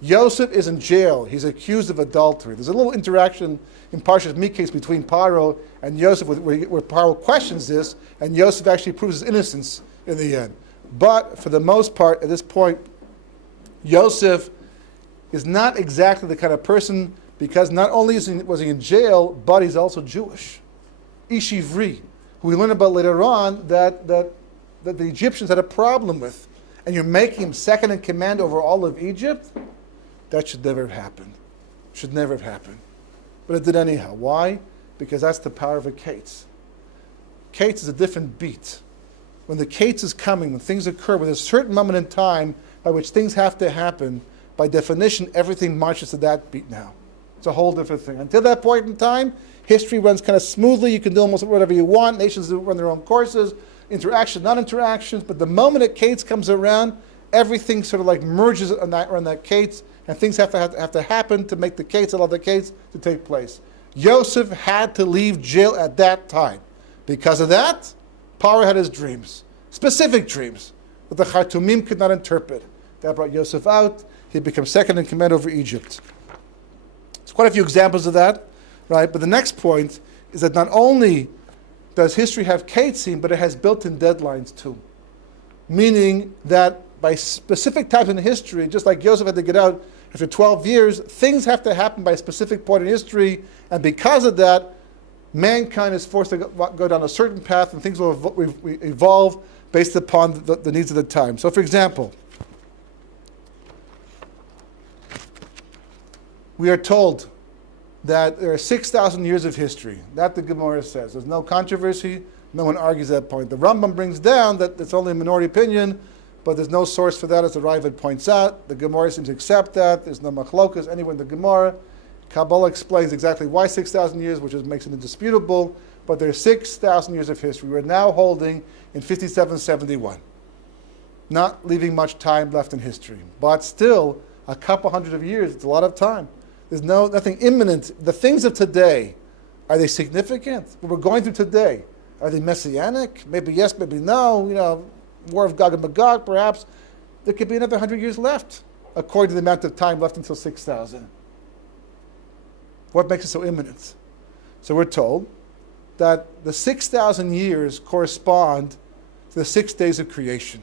Yosef is in jail. He's accused of adultery. There's a little interaction in Parshas Miketz between Paro and Yosef where Paro questions this, and Yosef actually proves his innocence in the end. But for the most part, at this point, Yosef is not exactly the kind of person, because not only was he in jail, but he's also Jewish. Ish Ivri, who we learn about later on that the Egyptians had a problem with. And you're making him second in command over all of Egypt? That should never have happened. Should never have happened. But it did anyhow. Why? Because that's the power of a kates. Kates is a different beat. When the kates is coming, when things occur, when there's a certain moment in time by which things have to happen, by definition, everything marches to that beat now. It's a whole different thing. Until that point in time, history runs kind of smoothly. You can do almost whatever you want. Nations run their own courses, interaction, non-interactions. But the moment a Kates comes around, everything sort of like merges around that Kates, and things have to happen to make the Kates, allow the Kates to take place. Yosef had to leave jail at that time. Because of that, Paro had his dreams, specific dreams, that the Khartoumim could not interpret. That brought Yosef out. He became second in command over Egypt. There's quite a few examples of that, right? But the next point is that not only does history have Katesim, but it has built-in deadlines too. Meaning that by specific times in history, just like Yosef had to get out after 12 years, things have to happen by a specific point in history, and because of that, mankind is forced to go down a certain path, and things will evolve based upon the needs of the time. So, for example, we are told that there are 6,000 years of history. That the Gemara says. There's no controversy. No one argues that point. The Rambam brings down that it's only a minority opinion, but there's no source for that, as the Raavad points out. The Gemara seems to accept that. There's no machlokas anywhere in the Gemara. Kabbalah explains exactly why 6,000 years, which makes it indisputable, but there's 6,000 years of history. We're now holding in 5771. Not leaving much time left in history, but still a couple hundred of years, it's a lot of time. There's nothing imminent. The things of today, are they significant? What we're going through today, are they messianic? Maybe yes, maybe no. War of Gog and Magog, perhaps. There could be another 100 years left, according to the amount of time left until 6,000. What makes it so imminent? So we're told that the 6,000 years correspond to the 6 days of creation.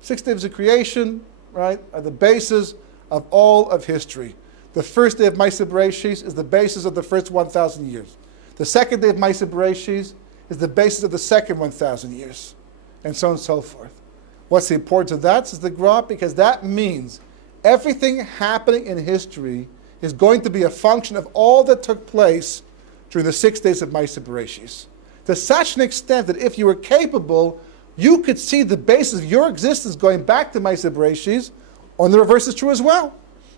6 days of creation, right, are the basis of all of history. The first day of Ma'aseh Bereshis is the basis of the first 1,000 years. The second day of Ma'aseh Bereshis is the basis of the second 1,000 years, and so on and so forth. What's the importance of that, says the Gra? Because that means everything happening in history is going to be a function of all that took place during the 6 days of Ma'aseh Bereshis. To such an extent that if you were capable, you could see the basis of your existence going back to Ma'aseh Bereshis, and the reverse is true as well.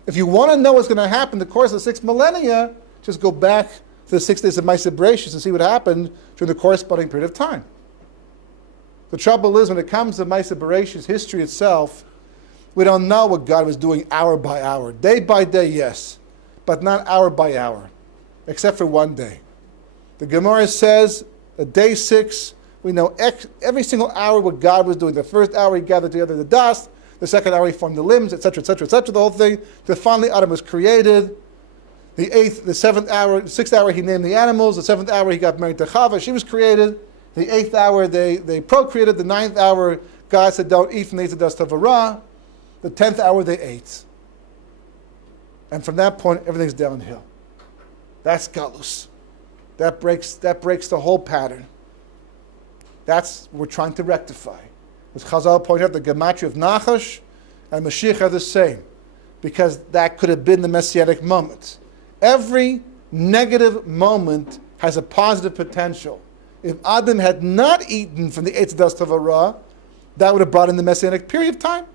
If you want to know what's going to happen in the course of the 6 millennia, just go back to the 6 days of Ma'aseh Bereshis and see what happened during the corresponding period of time. The trouble is, when it comes to Ma'aseh Bereshis, history itself, we don't know what God was doing hour by hour. Day by day, yes, but not hour by hour, except for one day. The Gemara says that day 6, we know every single hour what God was doing. The first hour he gathered together the dust, the second hour he formed the limbs, etc., etc., etc., the whole thing. Till finally Adam was created. The 6th hour he named the animals. The 7th hour he got married to Chava, she was created. The 8th hour they procreated. The 9th hour God said don't eat from the dust of Ra. The 10th hour they ate. And from that point everything's downhill. That's Galus. That breaks the whole pattern. That's what we're trying to rectify. As Chazal pointed out, the gematria of Nachash and Mashiach are the same, because that could have been the messianic moment. Every negative moment has a positive potential. If Adam had not eaten from the Eitz dust of Ra, that would have brought in the messianic period of time.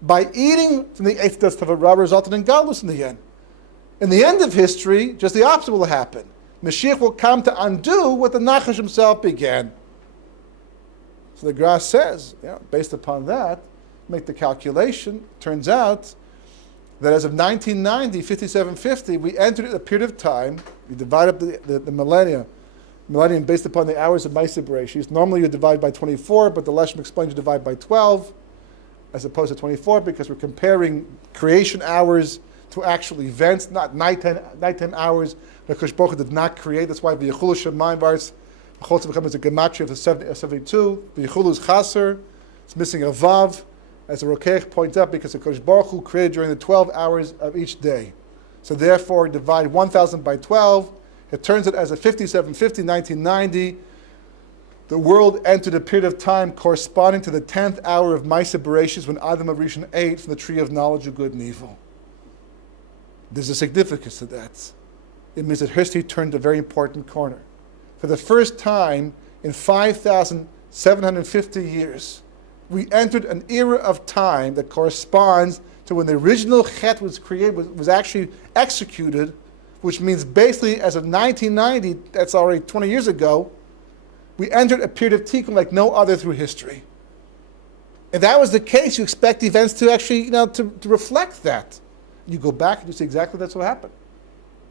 By eating from the Eitz dust of Ra resulted in Galus in the end. In the end of history, just the opposite will happen. Mashiach will come to undo what the Nachash himself began. So the Gra says, based upon that, make the calculation. Turns out that as of 1990, 5750, we entered a period of time. You divide up the millennium based upon the hours of Ma'aseh Bereshis. Normally you divide by 24, but the Leshem explains you divide by 12 as opposed to 24, because we're comparing creation hours to actual events, not nighttime hours. Because Baruch Hu did not create. That's why the Yechulu Shemayim Varetz Chotz becomes a gematria of the 72. The Yechulu is Chaser. It's missing a Vav, as the Rokeach points out, because the Kodesh Baruch Hu created during the 12 hours of each day. So therefore, divide 1,000 by 12. It turns out as a 5750, 1990, the world entered a period of time corresponding to the 10th hour of Ma'aseh Bereshis, when Adam HaRishon ate from the tree of knowledge of good and evil. There's a significance to that. It means that history turned a very important corner. For the first time in 5,750 years, we entered an era of time that corresponds to when the original Chet was created, was actually executed, which means basically as of 1990, that's already 20 years ago, we entered a period of tikkun like no other through history. If that was the case, you expect events to actually, to reflect that. You go back and you see exactly that's what happened.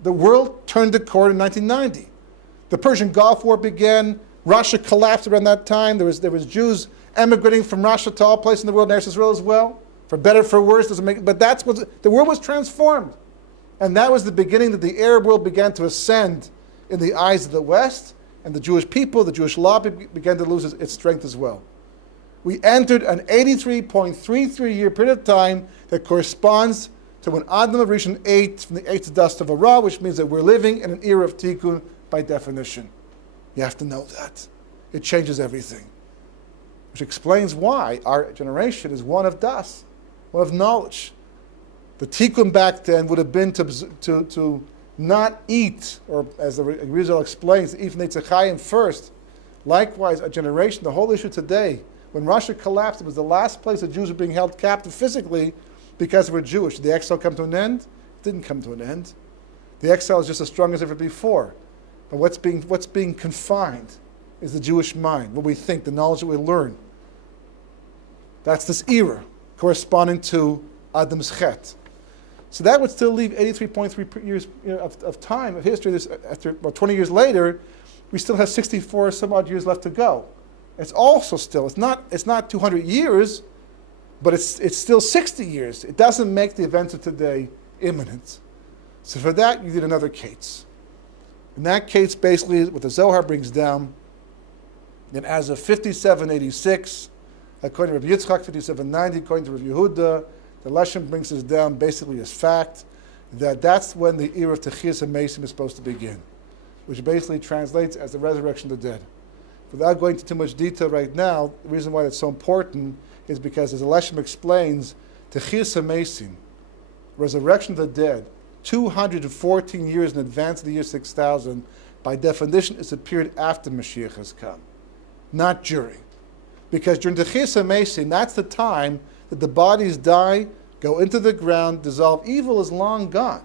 The world turned the corner in 1990. The Persian Gulf War began. Russia collapsed around that time. There was Jews emigrating from Russia to all places in the world, and Israel as well. For better, for worse, but that's what the world was transformed. And that was the beginning that the Arab world began to ascend in the eyes of the West, and the Jewish people, the Jewish lobby began to lose its strength as well. We entered an 83.33-year period of time that corresponds to when Adam Rishon ate from the eighth dust of Ara, which means that we're living in an era of tikkun by definition. You have to know that. It changes everything. Which explains why our generation is one of das, one of knowledge. The tikkun back then would have been to not eat, or as the Rizal explains, eat from the Tzachayim first. Likewise, a generation, the whole issue today, when Russia collapsed, it was the last place that Jews were being held captive physically because they were Jewish. Did the exile come to an end? It didn't come to an end. The exile is just as strong as ever before. But what's being confined is the Jewish mind, what we think, the knowledge that we learn. That's this era corresponding to Adam's Chet. So that would still leave 83.3 years of time, of history. After about 20 years later, we still have 64 some odd years left to go. It's also still, it's not 200 years, but it's still 60 years. It doesn't make the events of today imminent. So for that, you need another case. And that case basically is what the Zohar brings down. And as of 5786, according to Rabbi Yitzchak, 5790, according to Rabbi Yehuda, the Leshem brings us down basically as fact that that's when the era of Techiyas HaMesim is supposed to begin, which basically translates as the resurrection of the dead. Without going into too much detail right now, the reason why that's so important is because, as the Leshem explains, Techiyas HaMesim, resurrection of the dead, 214 years in advance of the year 6000, by definition, is a period after Mashiach has come, not during. Because during Techiyas HaMesim, that's the time that the bodies die, go into the ground, dissolve. Evil is long gone.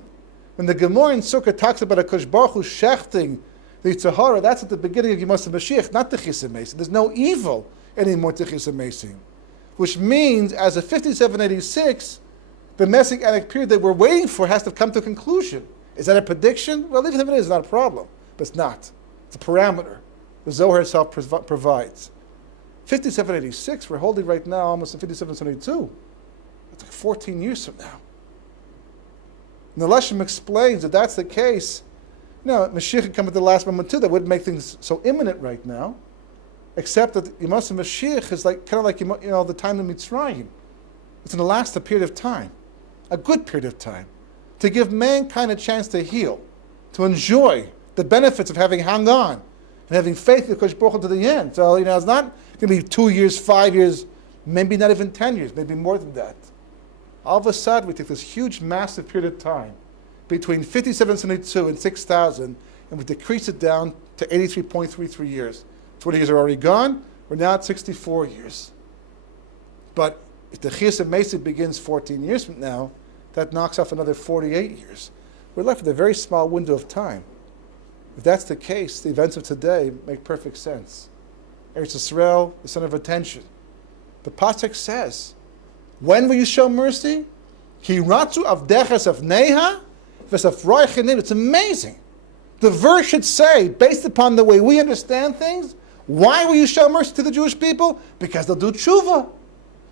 When the Gemara in Sukkah talks about HaKadosh Baruch Hu shechting the Tzahara, that's at the beginning of Yemos HaMashiach, not Techiyas HaMesim. There's no evil anymore Techiyas HaMesim. Which means, as of 5786, the Messianic period that we're waiting for has to come to a conclusion. Is that a prediction? Well, even if it is, it's not a problem. But it's not. It's a parameter the Zohar itself provides. 5786, we're holding right now almost in 5772. That's like 14 years from now. And the Leshem explains that that's the case. Mashiach could come at the last moment too. That wouldn't make things so imminent right now. Except that Yemos HaMashiach is kind of like the time of Mitzrayim. It's going to last a period of time, a good period of time, to give mankind a chance to heal, to enjoy the benefits of having hung on and having faith in Kodesh Baruch Hu to the end. So it's not going to be 2 years, 5 years, maybe not even 10 years, maybe more than that. All of a sudden, we take this huge, massive period of time between 5772 and 6000, and we decrease it down to 83.33 years. 20 years are already gone. We're now at 64 years. But if the Techiyas HaMesim begins 14 years from now, that knocks off another 48 years. We're left with a very small window of time. If that's the case, the events of today make perfect sense. Eretz Yisrael, the son of attention. The Pasuk says, when will you show mercy? Ki ratzu avdeches avneha v'safroich. It's amazing. The verse should say, based upon the way we understand things, why will you show mercy to the Jewish people? Because they'll do tshuva.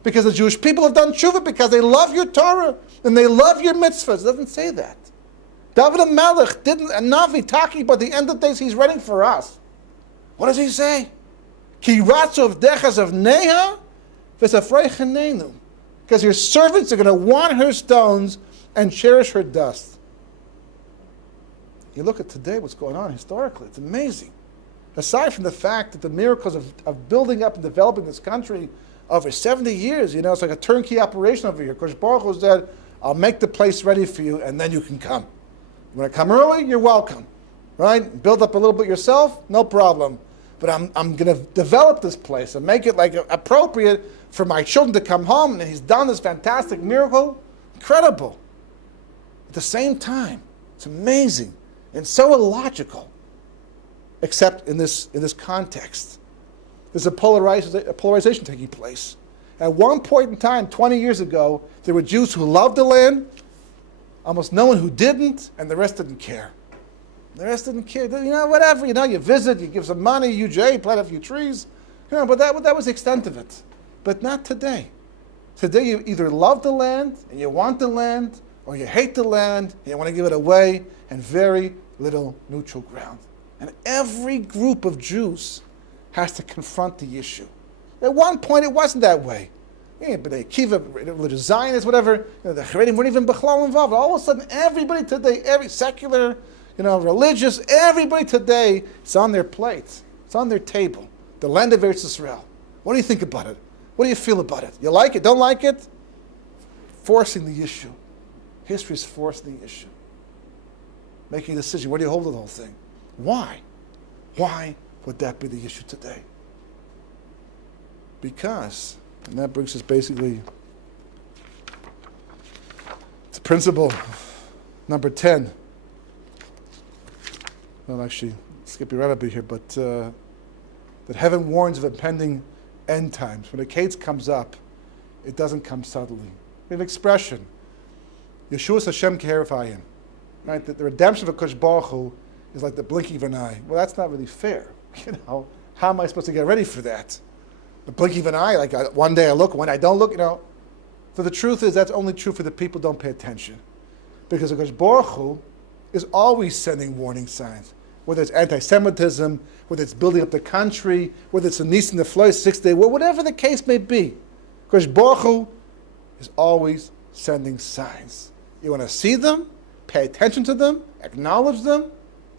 Because the Jewish people have done tshuva, because they love your Torah, and they love your mitzvahs. It doesn't say that. David HaMelech didn't, a Navi talking about the end of days, he's writing for us. What does he say? Ki ratzu avdeches avneha v'safroich chenenu. Because your servants are going to want her stones and cherish her dust. You look at today, what's going on historically, it's amazing. Aside from the fact that the miracles of building up and developing this country over 70 years, it's like a turnkey operation over here. Kodesh Baruch Hu said, I'll make the place ready for you, and then you can come. You want to come early? You're welcome. Right? Build up a little bit yourself? No problem. But I'm going to develop this place and make it appropriate for my children to come home, and he's done this fantastic miracle. Incredible. At the same time, it's amazing and so illogical, except in this context. There's a polarization taking place. At one point in time, 20 years ago, there were Jews who loved the land, almost no one who didn't, and the rest didn't care. The rest didn't care. Whatever, you visit, you give some money, you plant a few trees, but that was the extent of it. But not today. Today you either love the land, and you want the land, or you hate the land, and you want to give it away, and very little neutral ground. And every group of Jews has to confront the issue. At one point, it wasn't that way. Yeah, but the Kiva, religious Zionists, whatever, the Haredim weren't even Bechlal involved. All of a sudden, everybody today, every secular, religious, everybody today, it's on their plate. It's on their table. The land of Eretz Yisrael. What do you think about it? What do you feel about it? You like it? Don't like it? Forcing the issue. History is forcing the issue. Making a decision. Where do you hold the whole thing? Why? Why would that be the issue today? Because, and that brings us basically to principle number 10. Well, actually, skip you right up here, but that heaven warns of impending end times. When a case comes up, it doesn't come subtly. We have an expression, Yeshua's Hashem Keherifayim. Right? The redemption of a Kosh Baruch Hu is like the blinking of an eye. Well, that's not really fair. How am I supposed to get ready for that? The blinking of an eye, like one day I look, one I don't look, So the truth is that's only true for the people who don't pay attention. Because the Kosh Baruch Hu is always sending warning signs. Whether it's anti-Semitism, whether it's building up the country, whether it's a Nis in the Floy, 6-day war, whatever the case may be. Kosh Baruch Hu is always sending signs. You want to see them, pay attention to them, acknowledge them,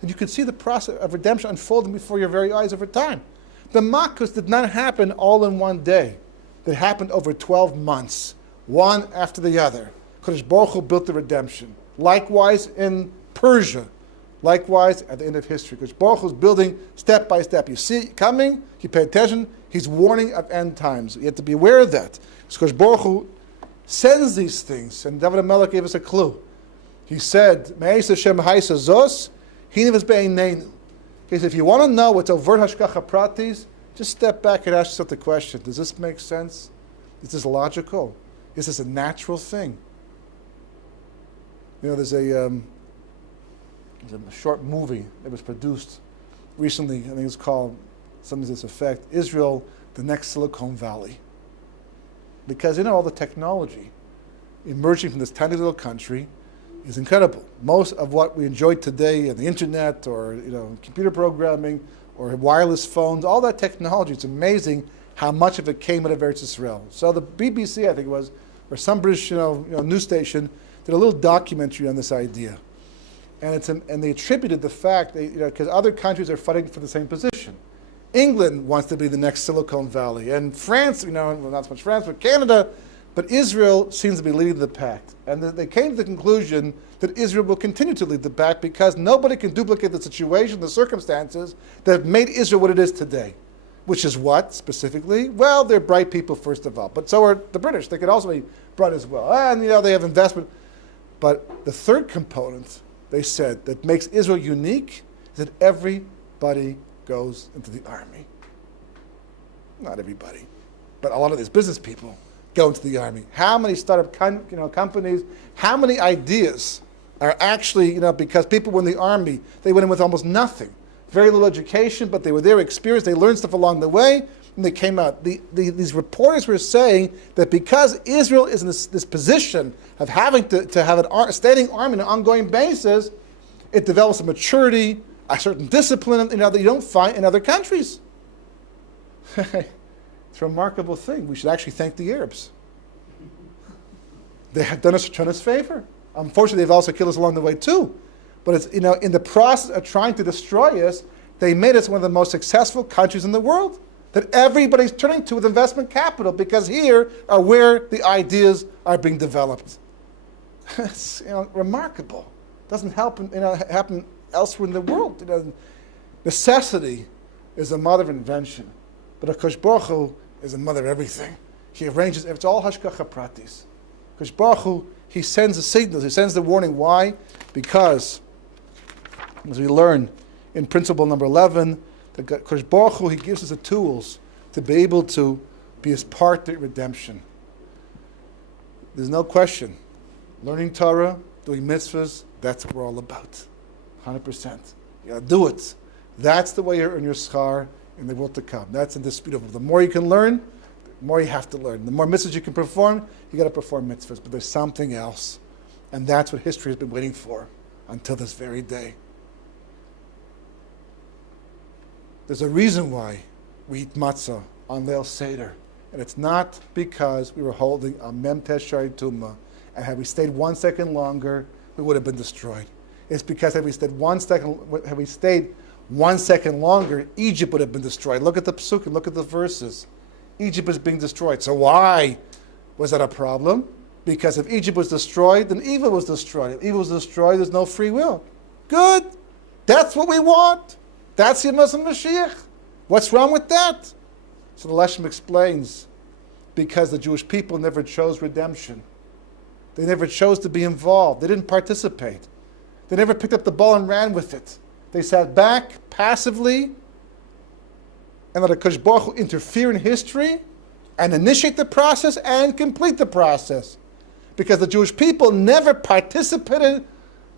and you can see the process of redemption unfolding before your very eyes over time. The Makkus did not happen all in one day. It happened over 12 months, one after the other. Kodesh Baruch Hu built the redemption. Likewise in Persia. Likewise at the end of history. Kodesh Baruch Hu is building step by step. You see it coming, you pay attention, he's warning of end times. You have to be aware of that. Because Kodesh Baruch Hu sends these things, and David HaMelech gave us a clue. He said, Me'ez Hashem Haisa Zos, Hinevas Be'einenu. He said, if you want to know what's overt Hashgacha Pratis, just step back and ask yourself the question, does this make sense? Is this logical? Is this a natural thing? There's a short movie that was produced recently, I think it's called something to this effect, Israel, the next Silicon Valley. Because all the technology emerging from this tiny little country is incredible. Most of what we enjoy today on the internet or computer programming or wireless phones, all that technology, it's amazing how much of it came out of Eretz Yisrael. So the BBC, I think it was, or some British news station, did a little documentary on this idea. And they attributed the fact, because other countries are fighting for the same position. England wants to be the next Silicon Valley, and France, not so much France, but Canada, but Israel seems to be leading the pack. And they came to the conclusion that Israel will continue to lead the pack because nobody can duplicate the situation, the circumstances that have made Israel what it is today. Which is what, specifically? Well, they're bright people, first of all. But so are the British. They could also be bright as well. And, they have investment. But the third component, they said, that makes Israel unique is that everybody goes into the army. Not everybody, but a lot of these business people go into the army. How many startup companies, how many ideas are actually, because people were in the army, they went in with almost nothing. Very little education, but they were there, experienced, they learned stuff along the way, and they came out. These reporters were saying that because Israel is in this position of having to have a standing army on an ongoing basis, it develops a maturity, a certain discipline that you don't find in other countries. It's a remarkable thing. We should actually thank the Arabs. They have done us a tremendous favor. Unfortunately, they've also killed us along the way too. But it's, in the process of trying to destroy us, they made us one of the most successful countries in the world that everybody's turning to with investment capital because here are where the ideas are being developed. It's remarkable. Doesn't happen elsewhere in the world. Necessity is the mother of invention, but Kosh Baruch Hu is the mother of everything. He arranges. It's all Hashgacha Pratis. Kosh Baruch Hu, he sends the signals. He sends the warning. Why? Because As we learn in principle number 11, that Kodesh Baruch Hu, He gives us the tools to be able to be His partner in redemption. There's no question. Learning Torah, doing mitzvahs, that's what we're all about. 100%. You gotta do it. That's the way you earn your schar in the world to come. That's indisputable. The more you can learn, the more you have to learn. The more mitzvahs you can perform, you gotta perform mitzvahs. But there's something else. And that's what history has been waiting for until this very day. There's a reason why we eat matzah on Leil Seder. And it's not because we were holding a Mem Teshari Tumah, and had we stayed 1 second longer, we would have been destroyed. It's because had we stayed 1 second longer, Egypt would have been destroyed. Look at the psukim, look at the verses. Egypt is being destroyed. So why was that a problem? Because if Egypt was destroyed, then evil was destroyed. If evil was destroyed, there's no free will. Good. That's what we want. That's the Muslim Mashiach. What's wrong with that? So the Leshem explains, because the Jewish people never chose redemption. They never chose to be involved. They didn't participate. They never picked up the ball and ran with it. They sat back passively and let HaKadosh Baruch Hu interfere in history and initiate the process and complete the process. Because the Jewish people never participated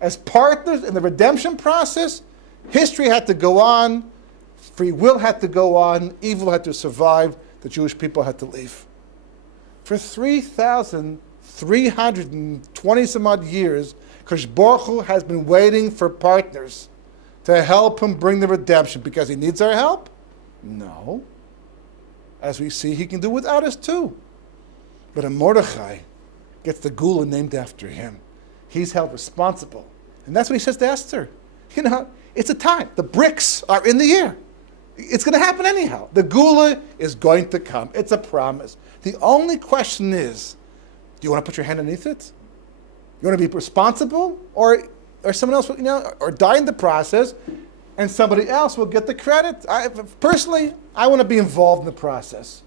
as partners in the redemption process, history had to go on, free will had to go on, evil had to survive, the Jewish people had to leave. For 3,320 some odd years, Kodesh Baruch Hu has been waiting for partners to help him bring the redemption. Because he needs our help? No. As we see, he can do without us too. But a Mordechai gets the Geola named after him. He's held responsible. And that's what he says to Esther. You know, it's a time. The bricks are in the air. It's going to happen anyhow. The Geola is going to come. It's a promise. The only question is, do you want to put your hand underneath it? You want to be responsible? Or someone else, or die in the process, and somebody else will get the credit? Personally, I want to be involved in the process.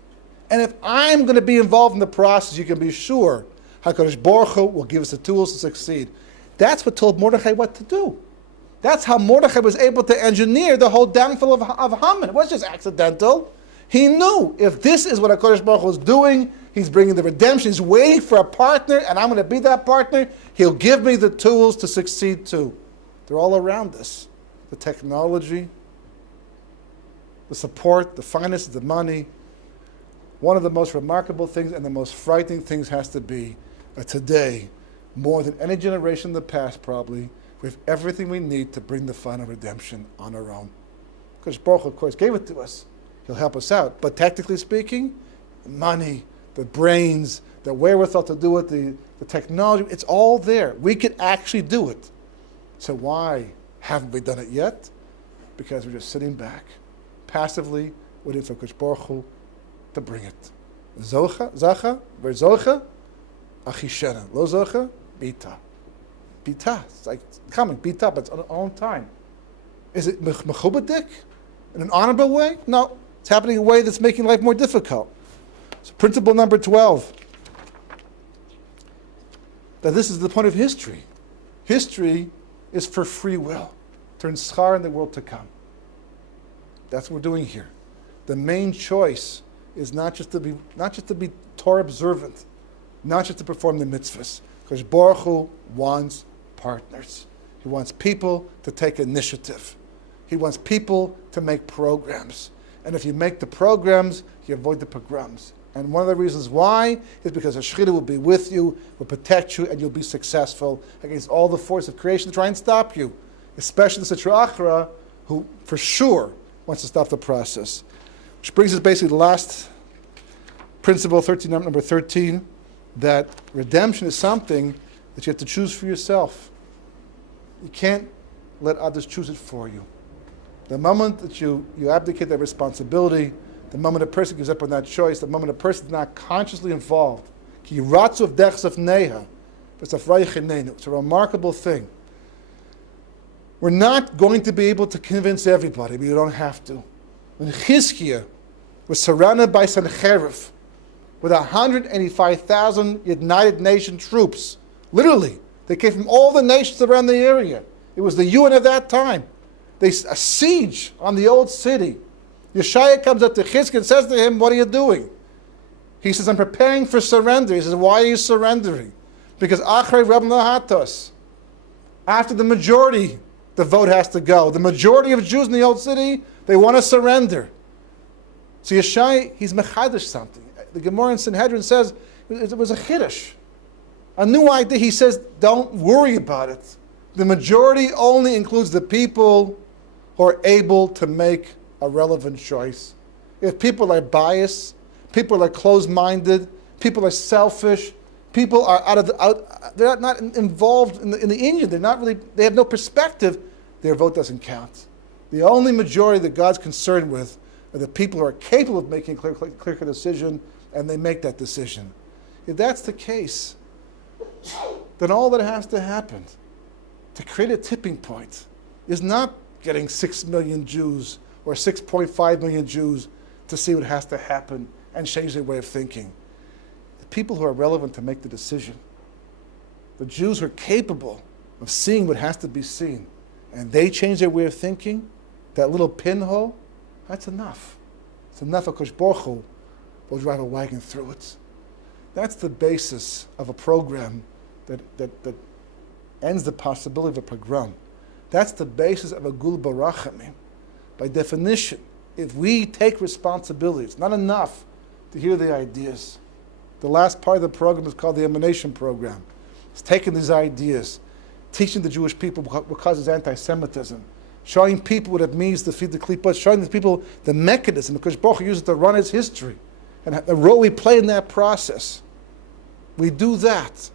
And if I'm going to be involved in the process, you can be sure HaKadosh Baruch Hu will give us the tools to succeed. That's what told Mordechai what to do. That's how Mordechai was able to engineer the whole downfall of Haman. It wasn't just accidental. He knew if this is what HaKadosh Baruch Hu is doing, he's bringing the redemption, he's waiting for a partner, and I'm going to be that partner, he'll give me the tools to succeed too. They're all around us. The technology, the support, the finances, the money. One of the most remarkable things and the most frightening things has to be that today, more than any generation in the past probably, we have everything we need to bring the final redemption on our own. Because Baruch Hu, of course, gave it to us. He'll help us out. But technically speaking, the money, the brains, the wherewithal to do it, the technology, it's all there. We could actually do it. So why haven't we done it yet? Because we're just sitting back, passively waiting for Kodesh Baruch Hu to bring it. Zocha, zacha, verzocha, achishena. Lo zocha, bita. Bita. It's like coming, bita, but it's on our own time. Is it mechubadik? In an honorable way? No. It's happening in a way that's making life more difficult. So principle number 12. That this is the point of history. History is for free will. Turn schar in the world to come. That's what we're doing here. The main choice is not just to be Torah observant, not just to perform the mitzvahs. Because Baruch Hu wants partners. He wants people to take initiative. He wants people to make programs. And if you make the programs, you avoid the pogroms. And one of the reasons why is because the Shechina will be with you, will protect you, and you'll be successful against all the force of creation to try and stop you. Especially the Sitra Achra, who for sure wants to stop the process. Which brings us basically to the last principle, number 13, that redemption is something that you have to choose for yourself. You can't let others choose it for you. The moment that you abdicate that responsibility, the moment a person gives up on that choice, the moment a person is not consciously involved, it's a remarkable thing. We're not going to be able to convince everybody, but you don't have to. When Chizkiah was surrounded by Sancherif with 185,000 United Nations troops, literally, they came from all the nations around the area. It was the UN of that time. a siege on the old city. Yeshaya comes up to Chizkiah and says to him, what are you doing? He says, I'm preparing for surrender. He says, why are you surrendering? Because Achrei Reb Nahatos. After the majority, the vote has to go. The majority of Jews in the old city, they want to surrender. So Yeshaya, he's mechadish something. The Gemara in Sanhedrin says it was a chiddush, a new idea. He says, don't worry about it. The majority only includes the people who are able to make a relevant choice. If people are biased, people are closed-minded, people are selfish, people are they're not involved in the Inyan, they're not really, they have no perspective, their vote doesn't count. The only majority that God's concerned with are the people who are capable of making a clear decision, and they make that decision. If that's the case, then all that has to happen to create a tipping point is not getting 6 million Jews or 6.5 million Jews to see what has to happen and change their way of thinking. The people who are relevant to make the decision, the Jews who are capable of seeing what has to be seen, and they change their way of thinking, that little pinhole, that's enough. It's enough of Kosh Baruch Hu will drive a wagon through it. That's the basis of a program that ends the possibility of a pogrom. That's the basis of a gul barachamim. By definition, if we take responsibility, it's not enough to hear the ideas. The last part of the program is called the emanation program. It's taking these ideas, teaching the Jewish people what causes anti-Semitism, showing people what it means to feed the klippot, showing the people the mechanism, because Baruch Hu uses it to run his history, and the role we play in that process. We do that.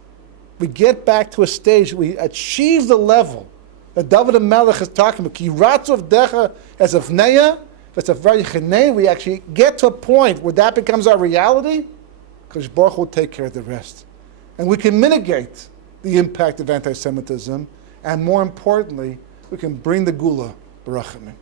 We get back to a stage, we achieve the level that David HaMelech is talking about. Ki ratzu avdecha as of neya, we actually get to a point where that becomes our reality, because Baruch Hu will take care of the rest. And we can mitigate the impact of anti-Semitism, and more importantly, we can bring the Gula Barachamim.